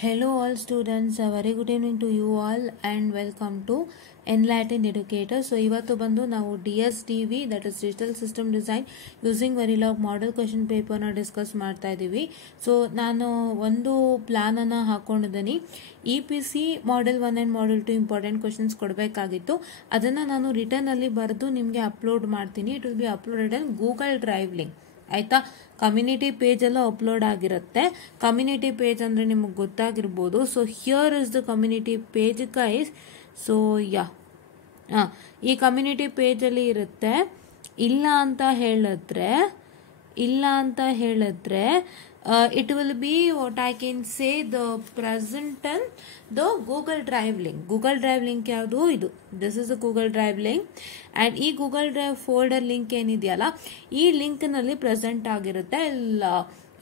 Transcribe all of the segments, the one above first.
Hello all students, a very good evening to you all and welcome to Enlightened Educator. So ಇವತ್ತು ಬಂದು ನಾವು DSDV, that is Digital System Design using Verilog Model Question Paper ನ discuss ಮಾಡ್ತಾ ಇದ್ದೀವಿ. So ನಾನು ಒಂದು plan ಅನ್ನ ಹಾಕೊಂಡಿದ್ದೀನಿ. EPC Model 1 and Model 2 important questions ಕೊಡಬೇಕಾಗಿತ್ತು. ಅದನ್ನ ನಾನು ರಿಟರ್ನ್ ಅಲ್ಲಿ ಬರೆದು ನಿಮಗೆ ಅಪ್ಲೋಡ್ ಮಾಡ್ತೀನಿ. It will be uploaded in Google drive link. ಆಯ್ತಾ, ಕಮ್ಯುನಿಟಿ ಪೇಜ್ ಎಲ್ಲ ಅಪ್ಲೋಡ್ ಆಗಿರುತ್ತೆ. ಕಮ್ಯುನಿಟಿ ಪೇಜ್ ಅಂದ್ರೆ ನಿಮಗೆ ಗೊತ್ತಾಗಿರ್ಬೋದು. So here is the community page guys. So ಈ ಕಮ್ಯುನಿಟಿ ಪೇಜ್ ಅಲ್ಲಿ ಇರುತ್ತೆ. ಇಲ್ಲ ಅಂತ ಹೇಳಿದ್ರೆ it will be what I can say the present and the Google Drive link. Google Drive link ಯಾವುದು ಇದು? This is the Google Drive link and ಈ Google Drive folder link ಏನಿದೆಯಲ್ಲ ಈ ಲಿಂಕ್ ನಲ್ಲಿ ಪ್ರೆಸೆಂಟ್ ಆಗಿರುತ್ತೆ.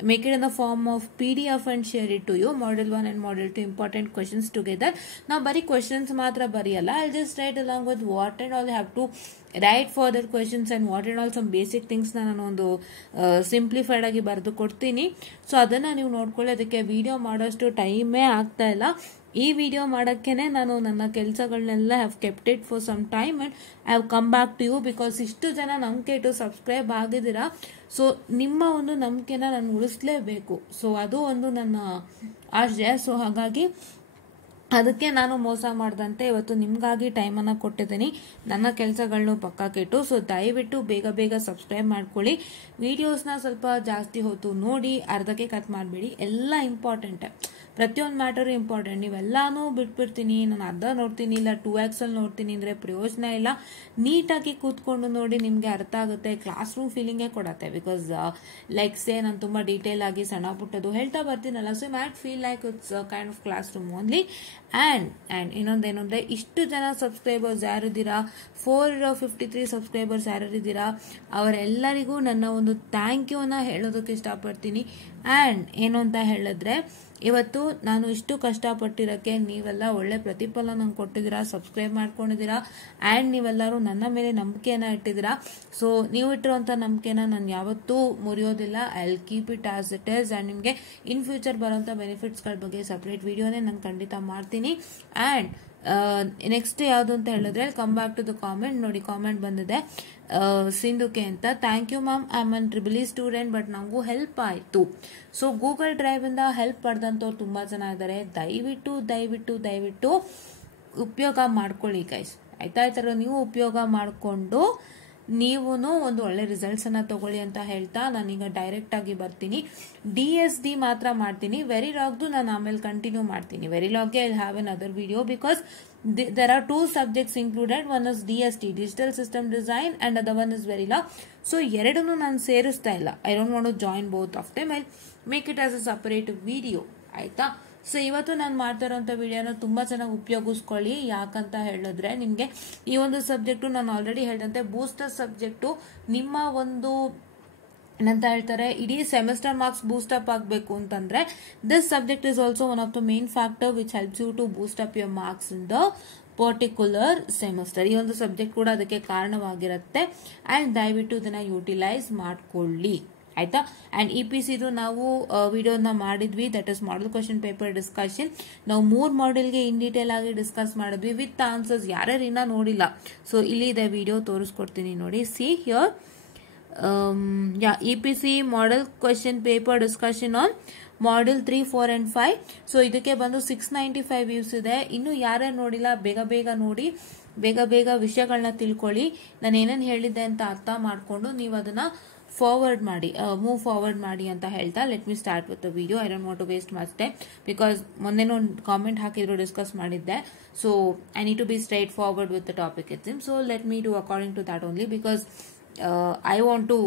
Make it in the form of PDF and share it to you. Model 1 and Model 2 important questions together. Now bari questions matra bariyalla. I'll just write along with what and all you have to write further questions and what and all some basic things ನಾನು ಒಂದು simplified ಆಗಿ ಬರೆದು ಕೊಡ್ತೀನಿ. So ಅದನ್ನ ನೀವು ನೋಡ್ಕೊಳ್ಳಿ. ಅದಕ್ಕೆ video ಮಾಡೋಷ್ಟು ಟೈಮೇ ಆಗ್ತಾ ಇಲ್ಲ. ಈ ವಿಡಿಯೋ ಮಾಡೋಕ್ಕೇನೆ ನಾನು ನನ್ನ ಕೆಲಸಗಳನ್ನೆಲ್ಲ have kept it for some time and I have come back to you because ಇಷ್ಟು ಜನ ನಂಬಿಕೆ ಇಟ್ಟು ಸಬ್ಸ್ಕ್ರೈಬ್ ಆಗಿದ್ದೀರಾ. ಸೊ ನಿಮ್ಮ ಒಂದು ನಂಬಿಕೆನ ನಾನು ಉಳಿಸ್ಲೇಬೇಕು. ಸೊ ಅದು ಒಂದು ನನ್ನ ಆಶಯ. ಸೊ ಹಾಗಾಗಿ ಅದಕ್ಕೆ ನಾನು ಮೋಸ ಮಾಡದಂತೆ ಇವತ್ತು ನಿಮ್ಗಾಗಿ ಟೈಮನ್ನು ಕೊಟ್ಟಿದ್ದೀನಿ. ನನ್ನ ಕೆಲಸಗಳನ್ನೂ ಪಕ್ಕಕ್ಕಿಟ್ಟು. ಸೊ ದಯವಿಟ್ಟು ಬೇಗ ಸಬ್ಸ್ಕ್ರೈಬ್ ಮಾಡ್ಕೊಳ್ಳಿ. ವಿಡಿಯೋಸ್ನ ಸ್ವಲ್ಪ ಜಾಸ್ತಿ ಹೊತ್ತು ನೋಡಿ, ಅರ್ಧಕ್ಕೆ ಕಟ್ ಮಾಡಬೇಡಿ. ಎಲ್ಲ ಇಂಪಾರ್ಟೆಂಟ್, ಪ್ರತಿಯೊಂದು ಮ್ಯಾಟರ್ ಇಂಪಾರ್ಟೆಂಟ್. ನೀವೆಲ್ಲಾನು ಬಿಟ್ಬಿಡ್ತೀನಿ, ನಾನು ಅರ್ಧ ನೋಡ್ತೀನಿ, ಇಲ್ಲ 2x ಅಲ್ಲಿ ನೋಡ್ತೀನಿ ಅಂದ್ರೆ ಪ್ರಯೋಜನ ಇಲ್ಲ. ನೀಟಾಗಿ ಕೂತ್ಕೊಂಡು ನೋಡಿ, ನಿಮ್ಗೆ ಅರ್ಥ ಆಗುತ್ತೆ. ಕ್ಲಾಸ್ ರೂಮ್ ಫೀಲಿಂಗೇ ಕೊಡತ್ತೆ. ಬಿಕಾಸ್ ಲೈಕ್ ಸೇ ನಾನು ತುಂಬಾ ಡೀಟೇಲ್ ಆಗಿ ಸಣ್ಣ ಪುಟ್ಟದು ಹೇಳ್ತಾ ಬರ್ತೀನಲ್ಲ. So might feel like it's kind of classroom only. And ಇನ್ನೊಂದೇನಂದ್ರೆ ಇಷ್ಟು ಜನ ಸಬ್ಸ್ಕ್ರೈಬರ್ಸ್ ಯಾರಿದ್ದೀರಾ, 453 ಸಬ್ಸ್ಕ್ರೈಬರ್ಸ್ ಯಾರಿದ್ದೀರಾ, ಅವರೆಲ್ಲರಿಗೂ ನನ್ನ ಒಂದು ಥ್ಯಾಂಕ್ ಯು ನ ಹೇಳೋದಕ್ಕೆ ಇಷ್ಟಪಡ್ತೀನಿ. ಅಂಡ್ ಏನು ಅಂತ ಹೇಳಿದ್ರೆ ಇವತ್ತು ನಾನು ಇಷ್ಟು ಕಷ್ಟಪಟ್ಟಿರೋಕ್ಕೆ ನೀವೆಲ್ಲ ಒಳ್ಳೆ ಪ್ರತಿಫಲ ನಂಗೆ ಕೊಟ್ಟಿದ್ದೀರಾ, ಸಬ್ಸ್ಕ್ರೈಬ್ ಮಾಡ್ಕೊಂಡಿದ್ದೀರಾ ಆ್ಯಂಡ್ ನೀವೆಲ್ಲರೂ ನನ್ನ ಮೇಲೆ ನಂಬಿಕೆನ ಇಟ್ಟಿದ್ದೀರಾ. ಸೊ ನೀವು ಇಟ್ಟಿರುವಂಥ ನಂಬಿಕೆನ ನಾನು ಯಾವತ್ತೂ ಮುರಿಯೋದಿಲ್ಲ. I will keep it as it is. And ನಿಮಗೆ ಇನ್ ಫ್ಯೂಚರ್ ಬರೋಂಥ ಬೆನಿಫಿಟ್ಸ್ಗಳ ಬಗ್ಗೆ ಸಪ್ರೇಟ್ ವಿಡಿಯೋನೇ ನಾನು ಖಂಡಿತ ಮಾಡ್ತೀನಿ. ಆ್ಯಂಡ್ ನೆಕ್ಸ್ಟ್ ಯಾವುದು ಅಂತ ಹೇಳಿದ್ರೆ come back to the comment. ನೋಡಿ, ಕಾಮೆಂಟ್ ಬಂದಿದೆ ಸಿಂಧುಕೆ ಅಂತ. Thank you ma'am, I am an triple E student but ನನಗೂ ಹೆಲ್ಪ್ ಆಯಿತು. ಸೊ ಗೂಗಲ್ ಡ್ರೈವ್ ಇಂದ ಹೆಲ್ಪ್ ಪಡೆದಂಥವ್ರು ತುಂಬಾ ಜನ ಇದ್ದಾರೆ. ದಯವಿಟ್ಟು ಉಪಯೋಗ ಮಾಡ್ಕೊಳ್ಳಿ ಗೈಸ್. ಆಯ್ತಾ? ಈ ಥರ ನೀವು ಉಪಯೋಗ ಮಾಡಿಕೊಂಡು ನೀವು ಒಂದು ಒಳ್ಳೆ ರಿಸಲ್ಟ್ಸ್ ಅನ್ನ ತಗೊಳ್ಳಿ ಅಂತ ಹೇಳ್ತಾ ನಾನೀಗ ಡೈರೆಕ್ಟ್ ಆಗಿ ಬರ್ತೀನಿ. DSD ಮಾತ್ರ ಮಾಡ್ತೀನಿ. ವೆರಿಲಾಗ್ದು ನಾನು ಆಮೇಲೆ ಕಂಟಿನ್ಯೂ ಮಾಡ್ತೀನಿ. ವೆರಿಲಾಗ್ಗೆ I have another video because there are 2 subjects included. One is DST, Digital System Design, and other one is Verilog. So ಎರಡನ್ನೂ ನಾನು ಸೇರಿಸ್ತಾ ಇಲ್ಲ. I don't want to join both of them. I'll make it as a separate video. ಆಯ್ತಾ? So ಇವತ್ತು ನಾನು ಮಾಡ್ತಾ ಇರೋಂಥ ವಿಡಿಯೋನ ತುಂಬಾ ಚೆನ್ನಾಗಿ ಉಪಯೋಗಿಸ್ಕೊಳ್ಳಿ. ಯಾಕಂತ ಹೇಳಿದ್ರೆ ನಿಮಗೆ ಈ ಒಂದು ಸಬ್ಜೆಕ್ಟು ನಾನು ಆಲ್ರೆಡಿ ಹೇಳಿದಂತೆ ಬೂಸ್ಟರ್ ಸಬ್ಜೆಕ್ಟು ನಿಮ್ಮ ಒಂದು ಏನಂತ ಹೇಳ್ತಾರೆ, ಇಡೀ ಸೆಮಿಸ್ಟರ್ ಮಾರ್ಕ್ಸ್ ಬೂಸ್ಟ್ ಅಪ್ ಆಗಬೇಕು ಅಂತಂದ್ರೆ this subject is also one of the main factor which helps you to boost up your marks in the particular semester. ಈ ಒಂದು ಸಬ್ಜೆಕ್ಟ್ ಕೂಡ ಅದಕ್ಕೆ ಕಾರಣವಾಗಿರುತ್ತೆ. ಅಂಡ್ ದಯವಿಟ್ಟು ಇದನ್ನ ಯುಟಿಲೈಸ್ ಮಾಡ್ಕೊಳ್ಳಿ. ಆಯ್ತಾ? ಅಂಡ್ EPCದು ನಾವು ವಿಡಿಯೋನ ಮಾಡಿದ್ವಿ. That is model question paper discussion. ನಾವು 3 ಮಾಡೆಲ್ಗೆ ಇನ್ ಡೀಟೇಲ್ ಆಗಿ ಡಿಸ್ಕಸ್ ಮಾಡಿದ್ವಿ ವಿತ್ ಆನ್ಸರ್ಸ್. ಯಾರ್ಯಾರು ಇನ್ನ ನೋಡಿಲ್ಲ, ಸೊ ಇಲ್ಲಿ ಇದೆ ವಿಡಿಯೋ ತೋರಿಸ್ಕೊಡ್ತೀನಿ ನೋಡಿ. See here EPC model question paper discussion on Model 3, 4 and 5. So ಇದಕ್ಕೆ ಬಂದು 695 ವ್ಯೂಸ್ ಇದೆ. ಇನ್ನು ಯಾರ್ಯಾರು ನೋಡಿಲ್ಲ ಬೇಗ ನೋಡಿ, ಬೇಗ ವಿಷಯಗಳನ್ನ ತಿಳ್ಕೊಳ್ಳಿ. ನಾನು ಏನೇನು ಹೇಳಿದ್ದೆ ಅಂತ ಅರ್ಥ ಮಾಡ್ಕೊಂಡು ನೀವು ಅದನ್ನ ಮೂವ್ ಫಾರ್ವರ್ಡ್ ಮಾಡಿ ಅಂತ ಹೇಳ್ತಾ let me start with the video. I don't want to waste much time because ಮೊನ್ನೆನೂ ಕಾಮೆಂಟ್ ಹಾಕಿದ್ರು, ಡಿಸ್ಕಸ್ ಮಾಡಿದ್ದೆ. So I need to be straightforward with the topic it's. So let me do according to that only because I want to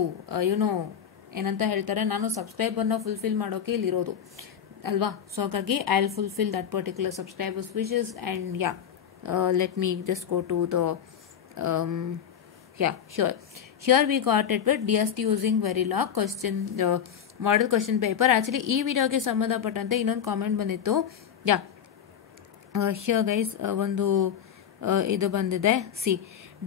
ಏನಂತ ಹೇಳ್ತಾರೆ, ನಾನು ಸಬ್ಸ್ಕ್ರೈಬರ್ನ fulfil ಮಾಡೋಕೆ ಇಲ್ಲಿರೋದು ಅಲ್ವಾ. So ಹಾಗಾಗಿ I will fulfil that particular subscribers wishes. And let me just go to the here we got it with DST using Verilog question model question paper. Actually ಈ ವಿಡಿಯೋಗೆ ಸಂಬಂಧಪಟ್ಟಂತೆ ಇನ್ನೊಂದು ಕಾಮೆಂಟ್ ಬಂದಿತ್ತು. here guys ಒಂದು ಇದು ಬಂದಿದೆ. C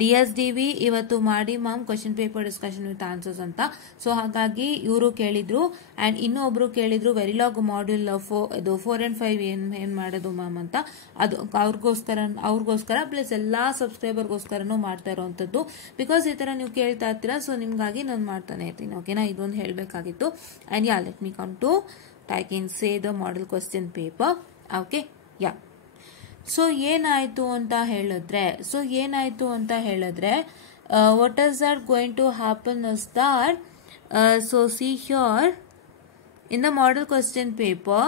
DSDV ಇವತ್ತು ಮಾಡಿ ma'am question paper discussion with answers ಅಂತ. ಸೊ ಹಾಗಾಗಿ ಇವರು ಕೇಳಿದ್ರು ಅಂಡ್ ಇನ್ನೊಬ್ರು ಕೇಳಿದ್ರು ವೆರಿಲಾಗ್ ಮಾಡ್ಯೂಲ್ 4 and 5 ಏನ್ ಮಾಡೋದು ಮ್ಯಾಮ್ ಅಂತ. ಅದು ಅವ್ರಿಗೋಸ್ಕರ ಪ್ಲಸ್ ಎಲ್ಲಾ ಸಬ್ಸ್ಕ್ರೈಬರ್ಗೋಸ್ಕರನೂ ಮಾಡ್ತಾ ಇರೋವಂಥದ್ದು. ಬಿಕಾಸ್ ಈ ತರ ನೀವು ಕೇಳ್ತಾ ಇರ್ತೀರಾ, ಸೊ ನಿಮ್ಗಾಗಿ ನಾನು ಮಾಡ್ತಾನೆ ಇರ್ತೀನಿ. ಓಕೆನಾ, ಇದೊಂದು ಹೇಳಬೇಕಾಗಿತ್ತು. And yeah, let me come to I can say the model question paper. Okay, yeah. So ಏನಾಯ್ತು ಅಂತ ಹೇಳಿದ್ರೆ what is that going to happen is that so see here in the model question paper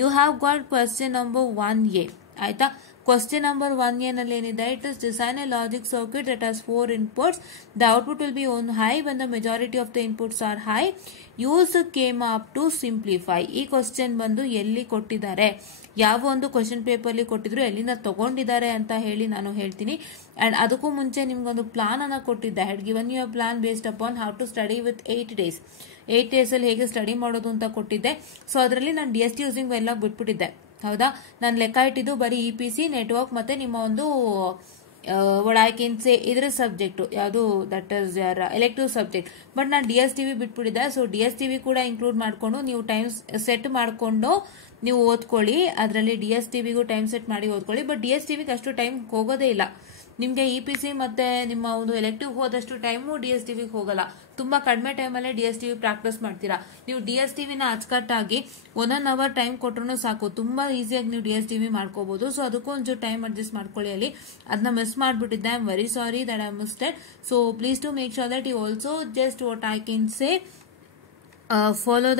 you have got question number 1A. ಆಯ್ತಾ, question number 1A ನಲ್ಲಿ ಏನಿದೆ, it is design a logic circuit that has 4 inputs. The output will be on high when the majority of the inputs are high. Use came up to simplify. ಈ question ಬಂದು ಎಲ್ಲಿ ಕೊಟ್ಟಿದ್ದಾರೆ, ಯಾವ ಒಂದು question paper ಕೊಟ್ಟಿದ್ರು, ಎಲ್ಲಿಂದ ತಗೊಂಡಿದ್ದಾರೆ ಅಂತ ಹೇಳಿ ನಾನು ಹೇಳ್ತೀನಿ. ಅಂಡ್ ಅದಕ್ಕೂ ಮುಂಚೆ ನಿಮ್ಗೊಂದು ಪ್ಲಾನ್ ಅನ್ನ ಕೊಟ್ಟಿದ್ದೆ. Had given you a plan based upon how to study with 8 days. 8 days ಅಲ್ಲಿ ಹೇಗೆ ಸ್ಟಡಿ ಮಾಡೋದು ಅಂತ ಕೊಟ್ಟಿದ್ದೆ. ಸೊ ಅದರಲ್ಲಿ ನಾನು DST ಯೂಸಿಂಗ್ ಎಲ್ಲ ಬಿಟ್ಬಿಟ್ಟಿದ್ದೆ. ಹೌದಾ, ನಾನು ಲೆಕ್ಕ ಇಟ್ಟಿದ್ದು ಬರೀ EPC ನೆಟ್ವರ್ಕ್ ಮತ್ತೆ ನಿಮ್ಮ ಒಂದು ಇದ್ರ ಸಬ್ಜೆಕ್ಟ್ ಯಾವುದು, that is your elective subject. But ನಾನು DSTV ಬಿಟ್ಬಿಟ್ಟಿದ್ದೆ. ಸೊ DSTV ಕೂಡ ಇನ್ಕ್ಲೂಡ್ ಮಾಡ್ಕೊಂಡು ನೀವು ಟೈಮ್ ಸೆಟ್ ಮಾಡ್ಕೊಂಡು ನೀವು ಓದ್ಕೊಳ್ಳಿ. ಅದರಲ್ಲಿ DSTVಗೂ ಟೈಮ್ ಸೆಟ್ ಮಾಡಿ ಓದ್ಕೊಳ್ಳಿ. ಬಟ್ DSTVಗೆ ಅಷ್ಟು ಟೈಮ್ ಹೋಗೋದೇ ಇಲ್ಲ ನಿಮ್ಗೆ. EPC ಮತ್ತೆ ನಿಮ್ಮ ಒಂದು ಎಲೆಕ್ಟಿವ್ ಹೋದಷ್ಟು ಟೈಮು DSTVಗೆ ಹೋಗಲ್ಲ. ತುಂಬಾ ಕಡಿಮೆ ಟೈಮಲ್ಲೇ DSTV ಪ್ರಾಕ್ಟೀಸ್ ಮಾಡ್ತೀರಾ. ನೀವು DSTVನ ಅಚ್ಚುಕಟ್ಟಾಗಿ 1 hour ಟೈಮ್ ಕೊಟ್ರು ಸಾಕು, ತುಂಬಾ ಈಸಿಯಾಗಿ ನೀವು DSTV ಮಾಡ್ಕೋಬಹುದು. ಸೊ ಅದಕ್ಕೂ ಒಂಚೂರು ಟೈಮ್ ಅಡ್ಜಸ್ಟ್ ಮಾಡ್ಕೊಳ್ಳಿ. ಅಲ್ಲಿ ಅದನ್ನ ಮಿಸ್ ಮಾಡ್ಬಿಟ್ಟಿದ್ದೆ. I am very sorry that I missed it. So please to make sure that you also just what I can say follow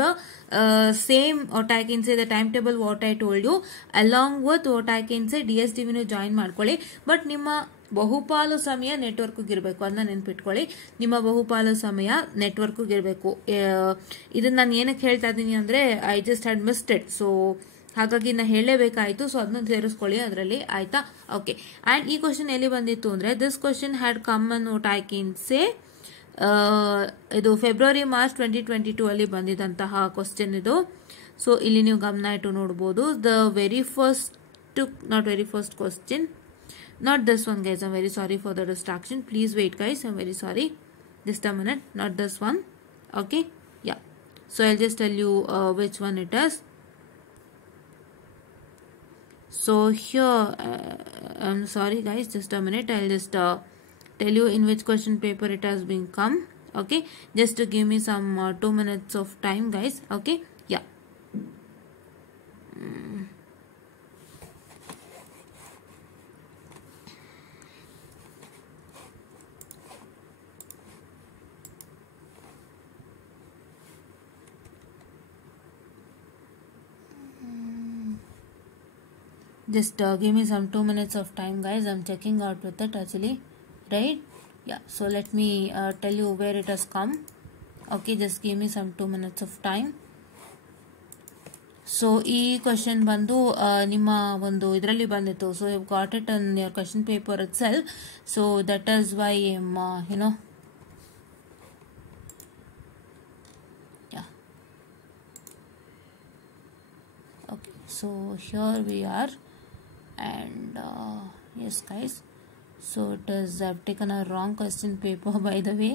the same what I can say the timetable what I told you, along with what I can say DSTV ನ join ಮಾಡ್ಕೊಳ್ಳಿ. But ನಿಮ್ಮ ಬಹುಪಾಲು ಸಮಯ network ಇರಬೇಕು, ಅದನ್ನ ನೆನ್ಪಿಟ್ಕೊಳ್ಳಿ. ನಿಮ್ಮ ಬಹುಪಾಲು ಸಮಯ ನೆಟ್ವರ್ಕ್ ಇರಬೇಕು. ಇದನ್ನ ನಾನು ಏನಕ್ಕೆ ಹೇಳ್ತಾ ಇದ್ದೀನಿ ಅಂದ್ರೆ I just had missed it. So ಹಾಗಾಗಿ ನಾ ಹೇಳಲೇಬೇಕಾಯ್ತು. ಸೊ ಅದನ್ನ ಸೇರಿಸ್ಕೊಳ್ಳಿ ಅದರಲ್ಲಿ, ಆಯ್ತಾ. ಓಕೆ, ಅಂಡ್ ಈ ಕ್ವಶನ್ ಎಲ್ಲಿ ಬಂದಿತ್ತು ಅಂದ್ರೆ this question had come an what I can say ಇದು February-March 2022 ಅಲ್ಲಿ ಬಂದಿದ್ದಂತಹ ಕ್ವಶನ್ ಇದು. ಸೊ ಇಲ್ಲಿ ನೀವು ಗಮನ ಇಟ್ಟು ನೋಡಬಹುದು. The very first not very first question, not this one guys, I'm very sorry for the distraction. Please wait guys, I'm very sorry. Just a minute, not this one. Okay, yeah. So I'll just tell you which one it is. So here I'm sorry guys, just a minute, I'll just tell you in which question paper it has been come. Okay, just to give me some 2 minutes of time guys. Okay, yeah. Just give me some 2 minutes of time guys, I'm checking out with it actually, right? Yeah, so let me tell you where it has come. Okay, just give me some 2 minutes of time. So ಈ question ಬಂದು ನಿಮ್ಮ ಒಂದು ಇದರಲ್ಲಿ ಬಂದಿತ್ತು. So you got it in your question paper itself. So that is why you know, yeah. Okay, so here we are. And yes guys, so it is I've taken a wrong question paper by the way.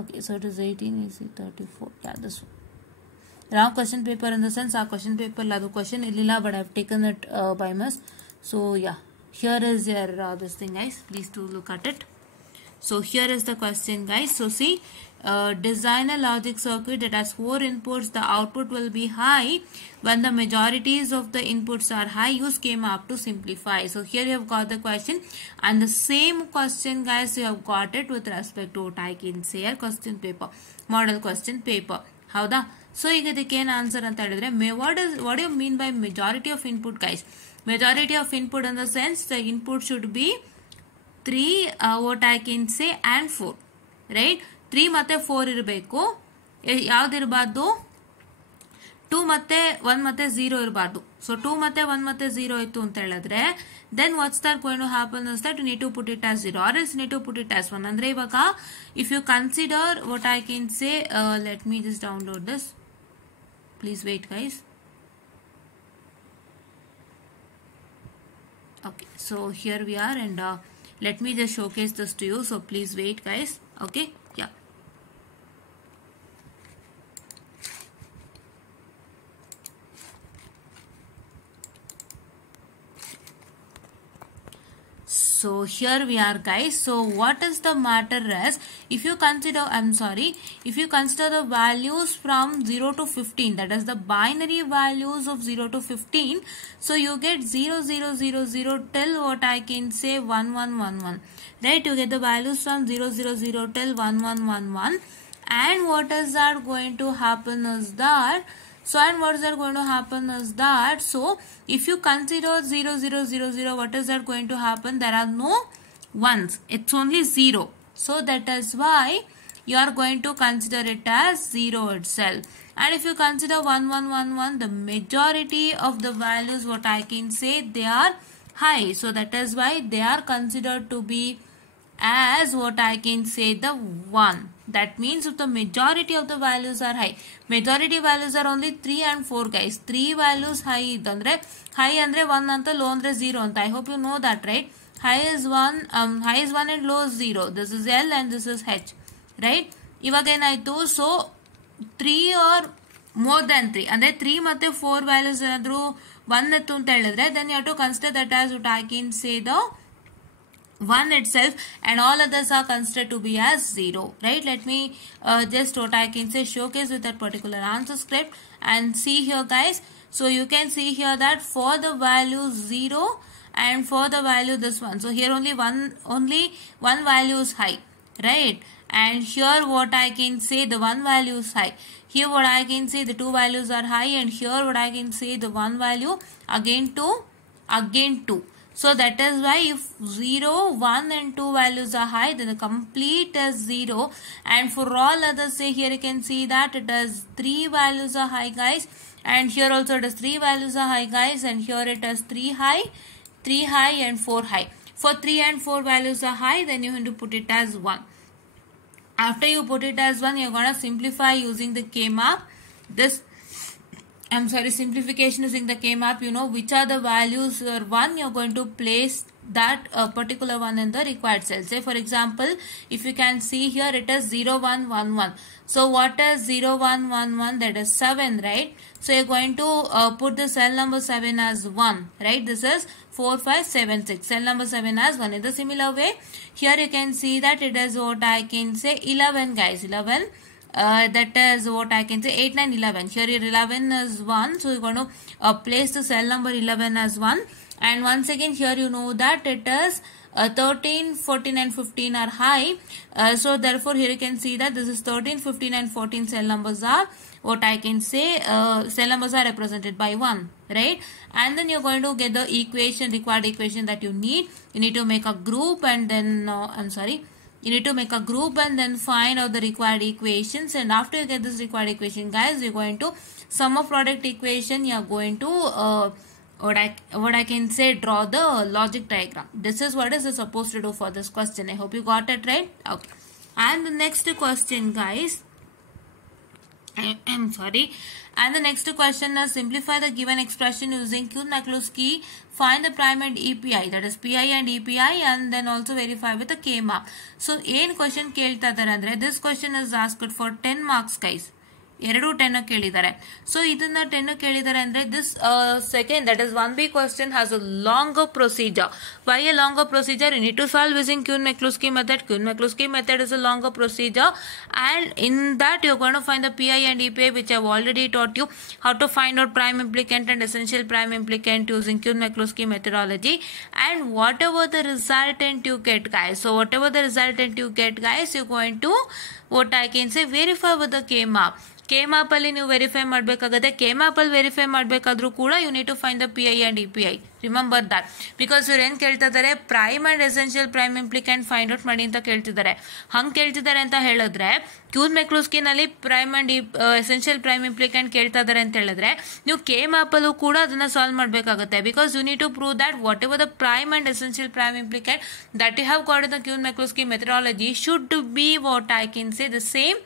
Okay, so it is 18 is 34. Yeah, this one wrong question paper in the sense our question paper la question illilla, but I've taken it by miss. So yeah, here is your this thing guys, please to look at it. So here is the question guys. So see, design a logic circuit that has 4 inputs. The output will be high when the majorities of the inputs are high. Use schema up to simplify. So here you have got the question, and the same question guys you have got it with respect to what I can say question paper, model question paper. ಹೌದಾ? So ಈಗ ಇದಕ್ಕೆ ಏನು answer ಅಂತ ಹೇಳಿದ್ರೆ what do you mean by majority of input guys? Majority of input in the sense the input should be 3 what I can say and 4, right? 3 ಮತ್ತೆ 4 ಇರಬೇಕು. ಯಾವ್ದಿರಬಾರ್ದು? 2 ಮತ್ತೆ 1 ಮತ್ತೆ 0 ಇರಬಾರ್ದು. ಸೊ 2 ಮತ್ತೆ 1 ಮತ್ತೆ 0 ಇತ್ತು ಅಂತ ಹೇಳಿದ್ರೆ then what's that going to happen is that you need to put it as 0 or else you need to put it as 1. ಅಂದ್ರೆ ಇವಾಗ if you consider what I can say, let me just download this. Please wait guys. Okay, so here we are, and Let me just showcase this to you. So please wait, guys. Okay. Yeah. So here we are, guys. So what is the matter is, if you consider, if you consider the values from 0 to 15, that is the binary values of 0 to 15, so you get 0, 0, 0, 0 till what I can say 1, 1, 1, 1. Right? You get the values from 0, 0, 0 till 1, 1, 1, 1. And what is that going to happen is that, so if you consider 0, 0, 0, 0, what is that going to happen? There are no ones. It's only 0. So that is why you are going to consider it as 0 itself. And if you consider 1, 1, 1, 1, the majority of the values, what I can say, they are high. So that is why they are considered to be as what I can say the 1. That means if the majority of the values are high, majority values are only 3 and 4, guys. 3 values high idandre, high andre 1 anta, low andre 0 anta. I hope you know that, right? High is 1 and low is 0. This is L and this is H, right? Ivagénayitu, so 3 or more than 3 andre 3 matte 4 values enadru 1 ettu anta helidre, then you have to consider that as what I can say the 1 itself, and all others are considered to be as 0, right? Let me just what I can say showcase with that particular answer script and see here, guys. So you can see here that for the value 0 and for the value this one, so here only one value is high, right? And here what I can say the 1 value is high. Here what I can say the 2 values are high, and here what I can say the 1 value again 2. So that is why if 0, 1 and 2 values are high, then the complete is 0. And for all others, say here you can see that it is 3 values are high, guys. And here also it is 3 values are high, guys. And here it is 3 high and 4 high. For 3 and 4 values are high, then you have to put it as 1. After you put it as 1, you're going to simplify using the K-map. Simplification using the K-map, you know which are the values or 1, you're going to place that particular one in the required cell. Say for example, if you can see here, it is 0, 1, 1, 1. So what is 0, 1, 1, 1? That is 7, right? So you're going to put the cell number 7 as 1, right? This is 4, 5, 7, 6. Cell number 7 as 1. In the similar way, here you can see that it is what I can say 11, guys. 11. That is what I can say 8, 9, 11. Here 11 is 1. So you're going to place the cell number 11 as 1. And once again here you know that it is 13, 14 and 15 are high. So therefore here you can see that this is 13, 15 and 14 cell numbers are what I can say cell numbers are represented by 1, right? And then you're going to get the required equation that you need. You need to make a group and then you need to make a group and then find out the required equations. And after you get this required equation, guys, you're going to sum of product equation. You are going to what I can say draw the logic diagram. This is what is supposed to do for this question. I hope you got it right. Okay. And the next question, guys. And the next question is simplify the given expression using Kuhn-Mikulski. Find the prime and EPI, that is PI and EPI, and then also verify with the K-map. So, ಏನು question ಕೇಳ್ತಾ ಇದ್ದಾರೆ ಅಂದ್ರೆ this question is asked for 10 marks, guys. 10 ಕೇಳಿದ್ದಾರೆ. So ಇದನ್ನ 10 ಕೇಳಿದ್ದಾರೆ ಅಂದ್ರೆ this second, that is 1B question has a longer procedure. Why a longer procedure? You need to solve using Kuhn-Mikulski method. Kuhn-Mikulski method is a longer procedure, and in that you're going to find the PI and EPI, which I've already taught you how to find out prime implicant and essential prime implicant using Kuhn-Mikulski methodology. And whatever the resultant you get, guys, so whatever the resultant you get, guys, you're going to what I can say verify with the K-map. K-map ಅಲ್ಲಿ ನೀವು verify ಮಾಡಬೇಕಾಗುತ್ತೆ. K-map ಅಲ್ಲಿ verify ಮಾಡಬೇಕಾದ್ರೂ ಕೂಡ you need to find the PI and EPI. Remember that. Because ಇವ್ರು ಏನ್ ಕೇಳ್ತಾ ಇದ್ದಾರೆ, prime and essential prime implicant find out ಮಾಡಿ ಅಂತ ಕೇಳ್ತಿದ್ದಾರೆ. ಹಂಗೆ ಕೇಳ್ತಿದ್ದಾರೆ ಅಂತ ಹೇಳಿದ್ರೆ ಕ್ಯೂನ್-ಮೆಕ್ಲೂಸ್ಕಿನಲ್ಲಿ prime and essential prime implicant ಕೇಳ್ತಾ ಇದ್ದಾರೆ ಅಂತ ಹೇಳಿದ್ರೆ ನೀವು K-map ಅಲ್ಲೂ ಕೂಡ ಅದನ್ನ ಸಾಲ್ವ್ ಮಾಡಬೇಕಾಗುತ್ತೆ. Because you need to prove that whatever the prime and essential prime implicant that you have got in the Quine McCluskey methodology should be what I can say the same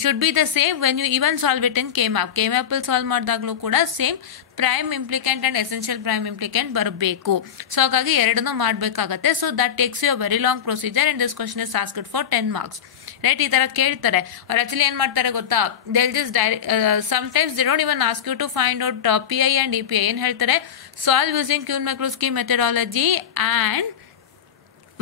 should be the same when you even solve it in K-map. K-map ಅಲ್ಲಿ solve ಮಾಡಿದಾಗಲೂ ಕೂಡ same prime implicant and essential prime implicant ಬರಬೇಕು. So ಹಾಗಾಗಿ ಎರಡನ್ನೂ ಮಾಡಬೇಕಾಗತ್ತೆ. So that takes you a very long procedure and this question is asked for 10 marks. Right, ಈ ತರ ಕೇಳ್ತಾರೆ. ಅವ್ರು ಆಕ್ಚುಲಿ ಏನ್ ಮಾಡ್ತಾರೆ ಗೊತ್ತಾ, they'll just sometimes they don't even ask you to find out PI and EPI. ಏನ್ ಹೇಳ್ತಾರೆ, solve using Quine McCluskey methodology and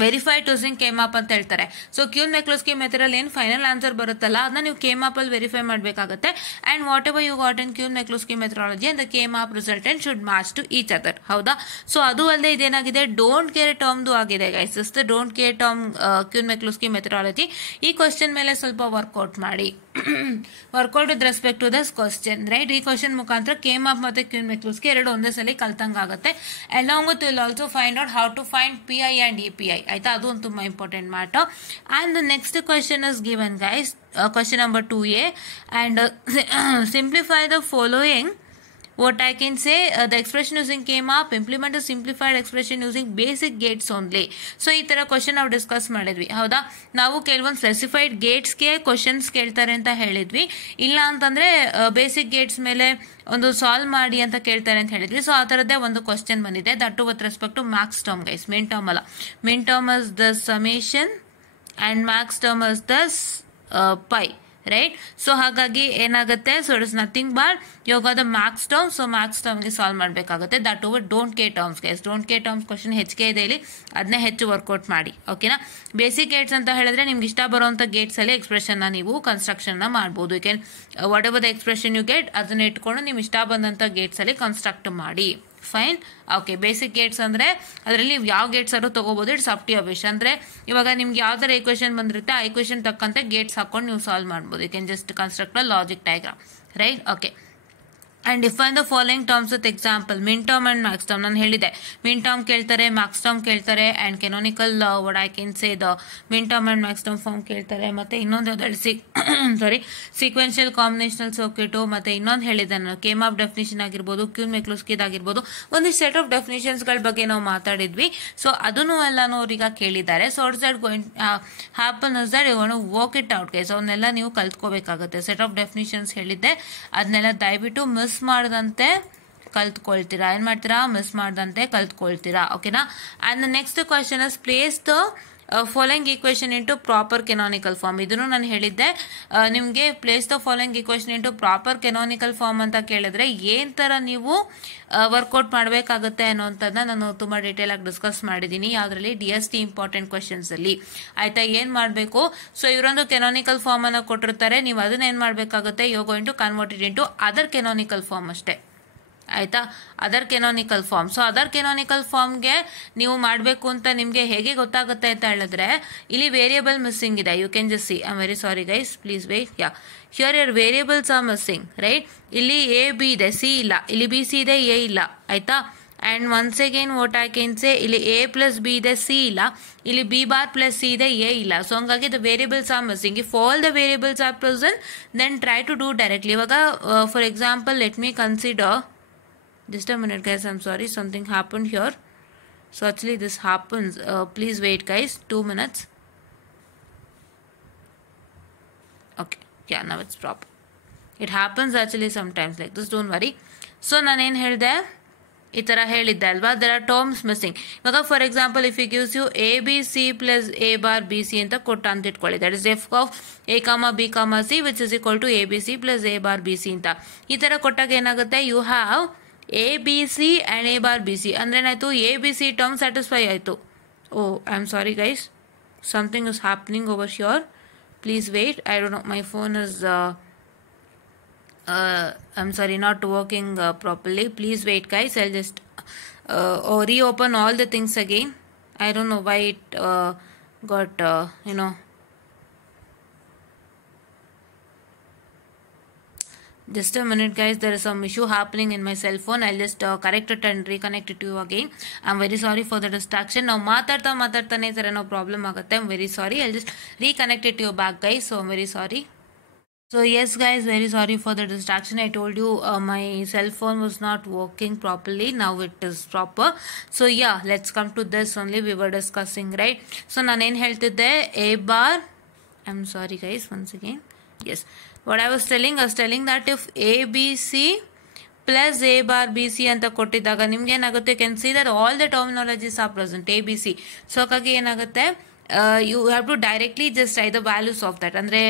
verified using K-map ಅಂತ ಹೇಳ್ತಾರೆ. ಸೊ ಕ್ಯೂನ್-ಮೆಕ್ಲೋಸ್ಕಿ ಮೆಥಡ್ ಏನ್ ಫೈನಲ್ ಆನ್ಸರ್ ಬರುತ್ತಲ್ಲ ಅದನ್ನ ನೀವು K-map ಅಲ್ಲಿ ವೆರಿಫೈ ಮಾಡಬೇಕಾಗುತ್ತೆ. And whatever you got in Quine McCluskey methodology and the K-map resultant should match to each other. ಹೌದಾ? So ಅದು ಅಲ್ಲದೆ ಇದೇನಾಗಿದೆ, ಡೋಂಟ್ ಕೇರ್ ಟರ್ಮ್ದು ಆಗಿದೆ guys. Just don't care term Quine McCluskey methodology. ಈ ಕ್ವಶನ್ ಮೇಲೆ ಸ್ವಲ್ಪ ವರ್ಕೌಟ್ ಮಾಡಿ. Work out with respect to this question. Right, ಈ ಕ್ವಶನ್ ಮುಖಾಂತರ K-map ಮತ್ತೆ ಕ್ಯೂನ್-ಮೆಕ್ಲೋಸ್ಕಿ ಎರಡು ಒಂದೇ ಸಲ ಕಲ್ತಂಗ ಆಗುತ್ತೆ. Along with will also find out how to find PI and EPI. ಆಯ್ತಾ, ಅದು ಒಂದು ತುಂಬಾ important matter. And the next question is given guys, question number 2A, and simplify the following. What I can say, the expression using K-map, implement a simplified expression using basic gates only. So ಈ ತರ question ನಾವು discuss ಮಾಡಿದ್ವಿ. ಹೌದಾ, ನಾವು ಕೆಲವೊಂದು specified ಗೇಟ್ಸ್ಗೆ questions ಕೇಳ್ತಾರೆ ಅಂತ ಹೇಳಿದ್ವಿ. ಇಲ್ಲ ಅಂತಂದ್ರೆ ಬೇಸಿಕ್ ಗೇಟ್ಸ್ ಮೇಲೆ ಒಂದು ಸಾಲ್ವ್ ಮಾಡಿ ಅಂತ ಕೇಳ್ತಾರೆ ಅಂತ ಹೇಳಿದ್ವಿ. ಸೊ ಆ ತರದ್ದೇ ಒಂದು ಕ್ವಶನ್ ಬಂದಿದೆ, that too with respect to max term guys. Min term ಅಲ್ಲ, min term is the summation and max term is the pi. Right, so ಹಾಗಾಗಿ ಏನಾಗುತ್ತೆ, so it is nothing but you got the max term. So max ಟರ್ಮ್ಗೆ solve ಮಾಡಬೇಕಾಗುತ್ತೆ. That too with don't care terms guys. Don't care terms question ಹೆಚ್ಚಿಗೆ ಇದೆ ಇಲ್ಲಿ, ಅದನ್ನೇ ಹೆಚ್ಚು workout ಮಾಡಿ. ಓಕೆನಾ? ಬೇಸಿಕ್ ಗೇಟ್ಸ್ ಅಂತ ಹೇಳಿದ್ರೆ ನಿಮ್ಗೆ ಇಷ್ಟ ಬರುವಂತ ಗೇಟ್ಸ್ ಅಲ್ಲಿ ಎಕ್ಸ್ಪ್ರೆಷನ್ ನೀವು ಕನ್ಸ್ಟ್ರಕ್ಷನ್ ಮಾಡಬಹುದು. You can whatever the expression you get ಅದನ್ನ ಇಟ್ಕೊಂಡು ನಿಮ್ ಇಷ್ಟ ಬಂದಂತ ಗೇಟ್ಸ್ ಅಲ್ಲಿ ಕನ್ಸ್ಟ್ರಕ್ಟ್ ಮಾಡಿ. ಫೈನ್. ಓಕೆ, ಬೇಸಿಕ್ ಗೇಟ್ಸ್ ಅಂದ್ರೆ ಅದರಲ್ಲಿ ಯಾವ ಗೇಟ್ಸ್ ಆದ್ರೂ ತಗೋಬಹುದು. It's up to your wish. ಅಂದ್ರೆ ಇವಾಗ ನಿಮ್ಗೆ ಯಾವ ತರ ಈಕ್ವೇಶನ್ ಬಂದಿರುತ್ತೆ ಆ ಈಕ್ವೇಶನ್ ತಕ್ಕಂತೆ ಗೇಟ್ಸ್ ಹಾಕೊಂಡು ನೀವು ಸಾಲ್ವ್ ಮಾಡಬಹುದು. You can just construct a logic diagram. Right, okay. And define the following terms with example. Min term and max term ನಾನು ಹೇಳಿದೆ. ಮಿನ್ ಟರ್ಮ್ ಕೇಳ್ತಾರೆ, ಮ್ಯಾಕ್ಸ್ ಟರ್ಮ್ ಕೇಳ್ತಾರೆ, and canonical what I can say the min term and max term form ಕೇಳ್ತಾರೆ. ಮತ್ತೆ ಇನ್ನೊಂದು ಯಾವ್ದು ಸಾರಿ sequential combinational circuit. ಮತ್ತೆ ಇನ್ನೊಂದು ಹೇಳಿದೆ ನಾನು, K-map ಡೆಫಿನಿಷನ್ ಆಗಿರ್ಬೋದು, ಕ್ಯೂನ್-ಮೆಕ್ಲೋಸ್ಕಿ ಆಗಿರ್ಬೋದು, ಒಂದು ಸೆಟ್ ಆಫ್ ಡೆಫಿನಿಷನ್ಸ್ ಗಳ ಬಗ್ಗೆ ನಾವು ಮಾತಾಡಿದ್ವಿ. ಸೊ ಅದನ್ನು ಎಲ್ಲಾನು ಅವ್ರೀಗ ಕೇಳಿದ್ದಾರೆ. So what's that going happen is that you want to work it out guys. ಅವನ್ನೆಲ್ಲ ನೀವು ಕಲ್ತ್ಕೋಬೇಕಾಗುತ್ತೆ. ಸೆಟ್ ಆಫ್ ಡೆಫಿನಿಷನ್ಸ್ ಹೇಳಿದ್ದೆ, ಅದನ್ನೆಲ್ಲ ದಯವಿಟ್ಟು ಮಿಸ್ ಮಾಡದಂತೆ ಕಲ್ತ್ಕೊಳ್ತೀರಾ. ಏನ್ ಮಾಡ್ತೀರಾ, ಮಿಸ್ ಮಾಡದಂತೆ ಕಲ್ತ್ಕೊಳ್ತೀರಾ. ಓಕೆನಾ? And the next question is place the following equation into proper canonical form. ಇದನ್ನು ನಾನು ಹೇಳಿದ್ದೆ ನಿಮ್ಗೆ. Place the following equation into proper canonical form ಅಂತ ಕೇಳಿದ್ರೆ ಏನ್ ತರ ನೀವು ವರ್ಕೌಟ್ ಮಾಡಬೇಕಾಗುತ್ತೆ ಅನ್ನೋಂಥದ್ದನ್ನ ನಾನು ತುಂಬಾ ಡೀಟೇಲ್ ಆಗಿ ಡಿಸ್ಕಸ್ ಮಾಡಿದೀನಿ. ಯಾವ್ದ್ರಲ್ಲಿ, DST ಇಂಪಾರ್ಟೆಂಟ್ ಕ್ವಶನ್ಸ್ ಅಲ್ಲಿ. ಆಯ್ತಾ, ಏನ್ ಮಾಡ್ಬೇಕು, ಸೊ ಇವರೊಂದು ಕೆನಾನಿಕಲ್ ಫಾರ್ಮ್ ಅನ್ನ ಕೊಟ್ಟಿರ್ತಾರೆ. ನೀವು ಅದನ್ನ ಏನ್ ಮಾಡ್ಬೇಕಾಗುತ್ತೆ, you are going to convert it into other canonical form ಅಷ್ಟೇ. ಆಯ್ತಾ, other canonical form. So other canonical ಫಾರ್ಮ್ಗೆ ನೀವು ಮಾಡಬೇಕು ಅಂತ ನಿಮ್ಗೆ ಹೇಗೆ ಗೊತ್ತಾಗುತ್ತೆ ಅಂತ ಹೇಳಿದ್ರೆ, ಇಲ್ಲಿ ವೇರಿಯಬಲ್ ಮಿಸ್ಸಿಂಗ್ ಇದೆ. You can just see. I am very sorry guys, please wait. Yeah, here your variables are missing. Right, ಇಲ್ಲಿ A B ಇದೆ, C ಇಲ್ಲ. ಇಲ್ಲಿ B C ಇದೆ, A ಇಲ್ಲ. ಆಯ್ತಾ, and once again what I can say, ಇಲ್ಲಿ A plus B ಇದೆ, C ಇಲ್ಲ. ಇಲ್ಲಿ B ಬಾರ್ ಪ್ಲಸ್ C ಇದೆ, A ಇಲ್ಲ. ಸೊ ಹಂಗಾಗಿ the variables are missing. If all the variables are present then try to do directly. ಇವಾಗ for example let me consider. Just a minute guys, I'm sorry, something happened here. So actually this happens, please wait guys, 2 minutes. Okay, yeah, now it's proper. It happens actually sometimes like this, don't worry. So ನಾನು ಏನು ಹೇಳಿದೆ, ಈ ತರ ಹೇಳಿದ್ದೆ ಅಲ್ವಾ, there are terms missing. ಇವಾಗ for example if it gives you ABC plus A bar BC ಅಂತ ಕೊಟ್ಟ ಅಂತ ಇಟ್ಕೊಳ್ಳಿ, that is f of A, B, C which is equal to ABC plus A bar BC ಅಂತ. ಈ ತರ ಕೊಟ್ಟಾಗ ಏನಾಗುತ್ತೆ, you have ABC and A bar BC. ಅಂದ್ರೆ ಏನಾಯ್ತು, ABC ಟರ್ಮ್ ಸ್ಯಾಟಿಸ್ಫೈ ಆಯ್ತು. Oh, I am sorry guys, something is happening over here. Please wait. I don't know, my phone is I'm sorry, not working properly. Please wait guys, I'll just reopen all the things again. I don't know why it got just a minute guys, there is some issue happening in my cell phone. I'll just correct it and reconnect it to you again. I'm very sorry for the distraction. Now ಮಾತಾಡ್ತಾನೆ ತರ ಏನೋ problem ಆಗುತ್ತೆ. I'm very sorry. I'll just reconnect it to you back guys. So I'm very sorry. So yes guys, very sorry for the distraction. I told you my cell phone was not working properly. Now it is proper. So yeah, let's come to this only we were discussing, right? So ನಾನು ಏನು ಹೇಳ್ತಿದ್ದೆ, A bar, I'm sorry guys, once again Yes, what I was telling that if ABC plus A bar BC ಅಂತ ಕೊಟ್ಟಿದ್ದಾಗ ನಿಮ್ಗೆ ಏನಾಗುತ್ತೆ, you can see that all the terminologies are present, ABC. So ಹಾಗಾಗಿ ಏನಾಗುತ್ತೆ, you have to directly just write the values of that. ಅಂದ್ರೆ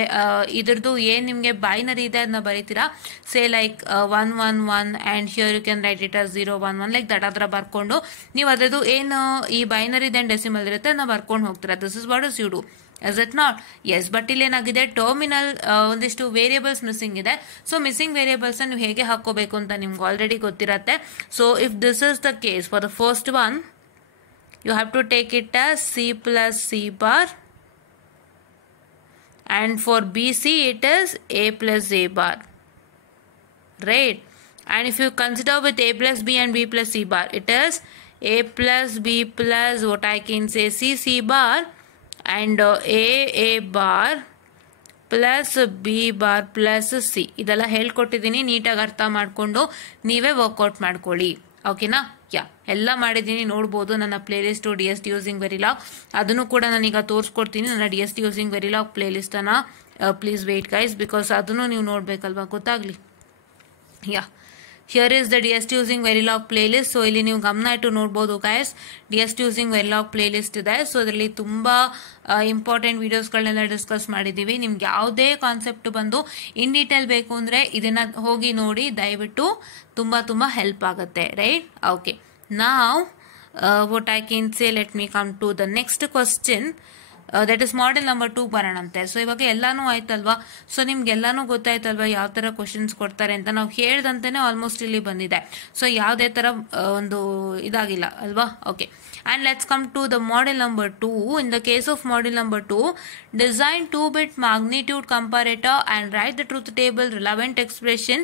ಇದ್ರದ್ದು ಏನ್ ನಿಮ್ಗೆ binary ಇದೆ ಅದನ್ನ ಬರೀತೀರಾ, say like 111 and here you can write it as 011 like that. ಅದರ ಬರ್ಕೊಂಡು ನೀವು ಅದ್ರದ್ದು ಏನು ಈ ಬೈನರಿ ದೆನ್ ಡೆಸಿಮಲ್ ಇರುತ್ತೆ ಅದನ್ನ ಬರ್ಕೊಂಡು ಹೋಗ್ತೀರಾ. This is what is you do. Is it not? Yes, but ಇಲ್ಲಿ ಏನಾಗಿದೆ, ಟರ್ಮಿನಲ್ ಒಂದಿಷ್ಟು ವೇರಿಯೇಬಲ್ಸ್ ಮಿಸ್ಸಿಂಗ್ ಇದೆ. ಸೊ ಮಿಸ್ಸಿಂಗ್ ವೇರಿಯೇಬಲ್ಸ್ ನೀವು ಹೇಗೆ ಹಾಕೋಬೇಕು ಅಂತ ನಿಮ್ಗೆ ಆಲ್ರೆಡಿ ಗೊತ್ತಿರತ್ತೆ. So if this is the case for the first one, you have to take it as C plus C bar, and for BC it is A plus A bar, right? And if you consider with A plus B and B plus C bar, it is A plus B plus what I can say C C bar and A bar plus B bar plus C. ಇದೆಲ್ಲ ಹೇಳ್ಕೊಟ್ಟಿದ್ದೀನಿ, ನೀಟಾಗಿ ಅರ್ಥ ಮಾಡಿಕೊಂಡು ನೀವೇ workout ಮಾಡ್ಕೊಳ್ಳಿ. ಓಕೆನಾ? ಎಲ್ಲ ಮಾಡಿದ್ದೀನಿ, ನೋಡ್ಬೋದು ನನ್ನ playlist DST using Verilog. ಅದನ್ನು ಕೂಡ ನಾನೀಗ ತೋರಿಸ್ಕೊಡ್ತೀನಿ, ನನ್ನ DST ಯೂಸಿಂಗ್ ವೆರಿಲಾಗ್ ಪ್ಲೇ ಲಿಸ್ಟನ್ನು. ಪ್ಲೀಸ್ ವೇಟ್ ಗೈಸ್, ಬಿಕಾಸ್ ಅದನ್ನು ನೀವು ನೋಡ್ಬೇಕಲ್ವಾ, ಗೊತ್ತಾಗ್ಲಿ. Here is the DST using Verilog playlist. So ಇಲ್ಲಿ ನೀವು ಗಮನ ಇಟ್ಟು ನೋಡ್ಬೋದು guys, DST using Verilog playlist ಇದೆ. ಸೊ ಅದರಲ್ಲಿ ತುಂಬಾ ಇಂಪಾರ್ಟೆಂಟ್ ವಿಡಿಯೋಸ್ಗಳನ್ನೆಲ್ಲ ಡಿಸ್ಕಸ್ ಮಾಡಿದ್ದೀವಿ. ನಿಮ್ಗೆ ಯಾವುದೇ ಕಾನ್ಸೆಪ್ಟ್ ಬಂದು ಇನ್ ಡೀಟೇಲ್ ಬೇಕು ಅಂದರೆ ಇದನ್ನ ಹೋಗಿ ನೋಡಿ, ದಯವಿಟ್ಟು ತುಂಬಾ ಹೆಲ್ಪ್ ಆಗುತ್ತೆ, right? Okay, now what I can say, let me come to the next question. That is model number 2 ಬರೋಣಂತೆ. ಸೊ ಇವಾಗ ಎಲ್ಲಾನು ಆಯ್ತಲ್ವಾ, ಸೊ ನಿಮ್ಗೆಲ್ಲಾನು ಗೊತ್ತಾಯ್ತಲ್ವಾ ಯಾವ ತರ ಕ್ವಶನ್ಸ್ ಕೊಡ್ತಾರೆ ಅಂತ. ನಾವು ಹೇಳ್ದಂತೆನೆ ಆಲ್ಮೋಸ್ಟ್ ಇಲ್ಲಿ ಬಂದಿದೆ. ಸೊ ಯಾವುದೇ ತರ ಒಂದು ಇದಾಗಿಲ್ಲ ಅಲ್ವಾ? Okay, and let's come to the model number 2. In the case of model number 2, design 2-bit magnitude comparator and write the truth table, relevant expression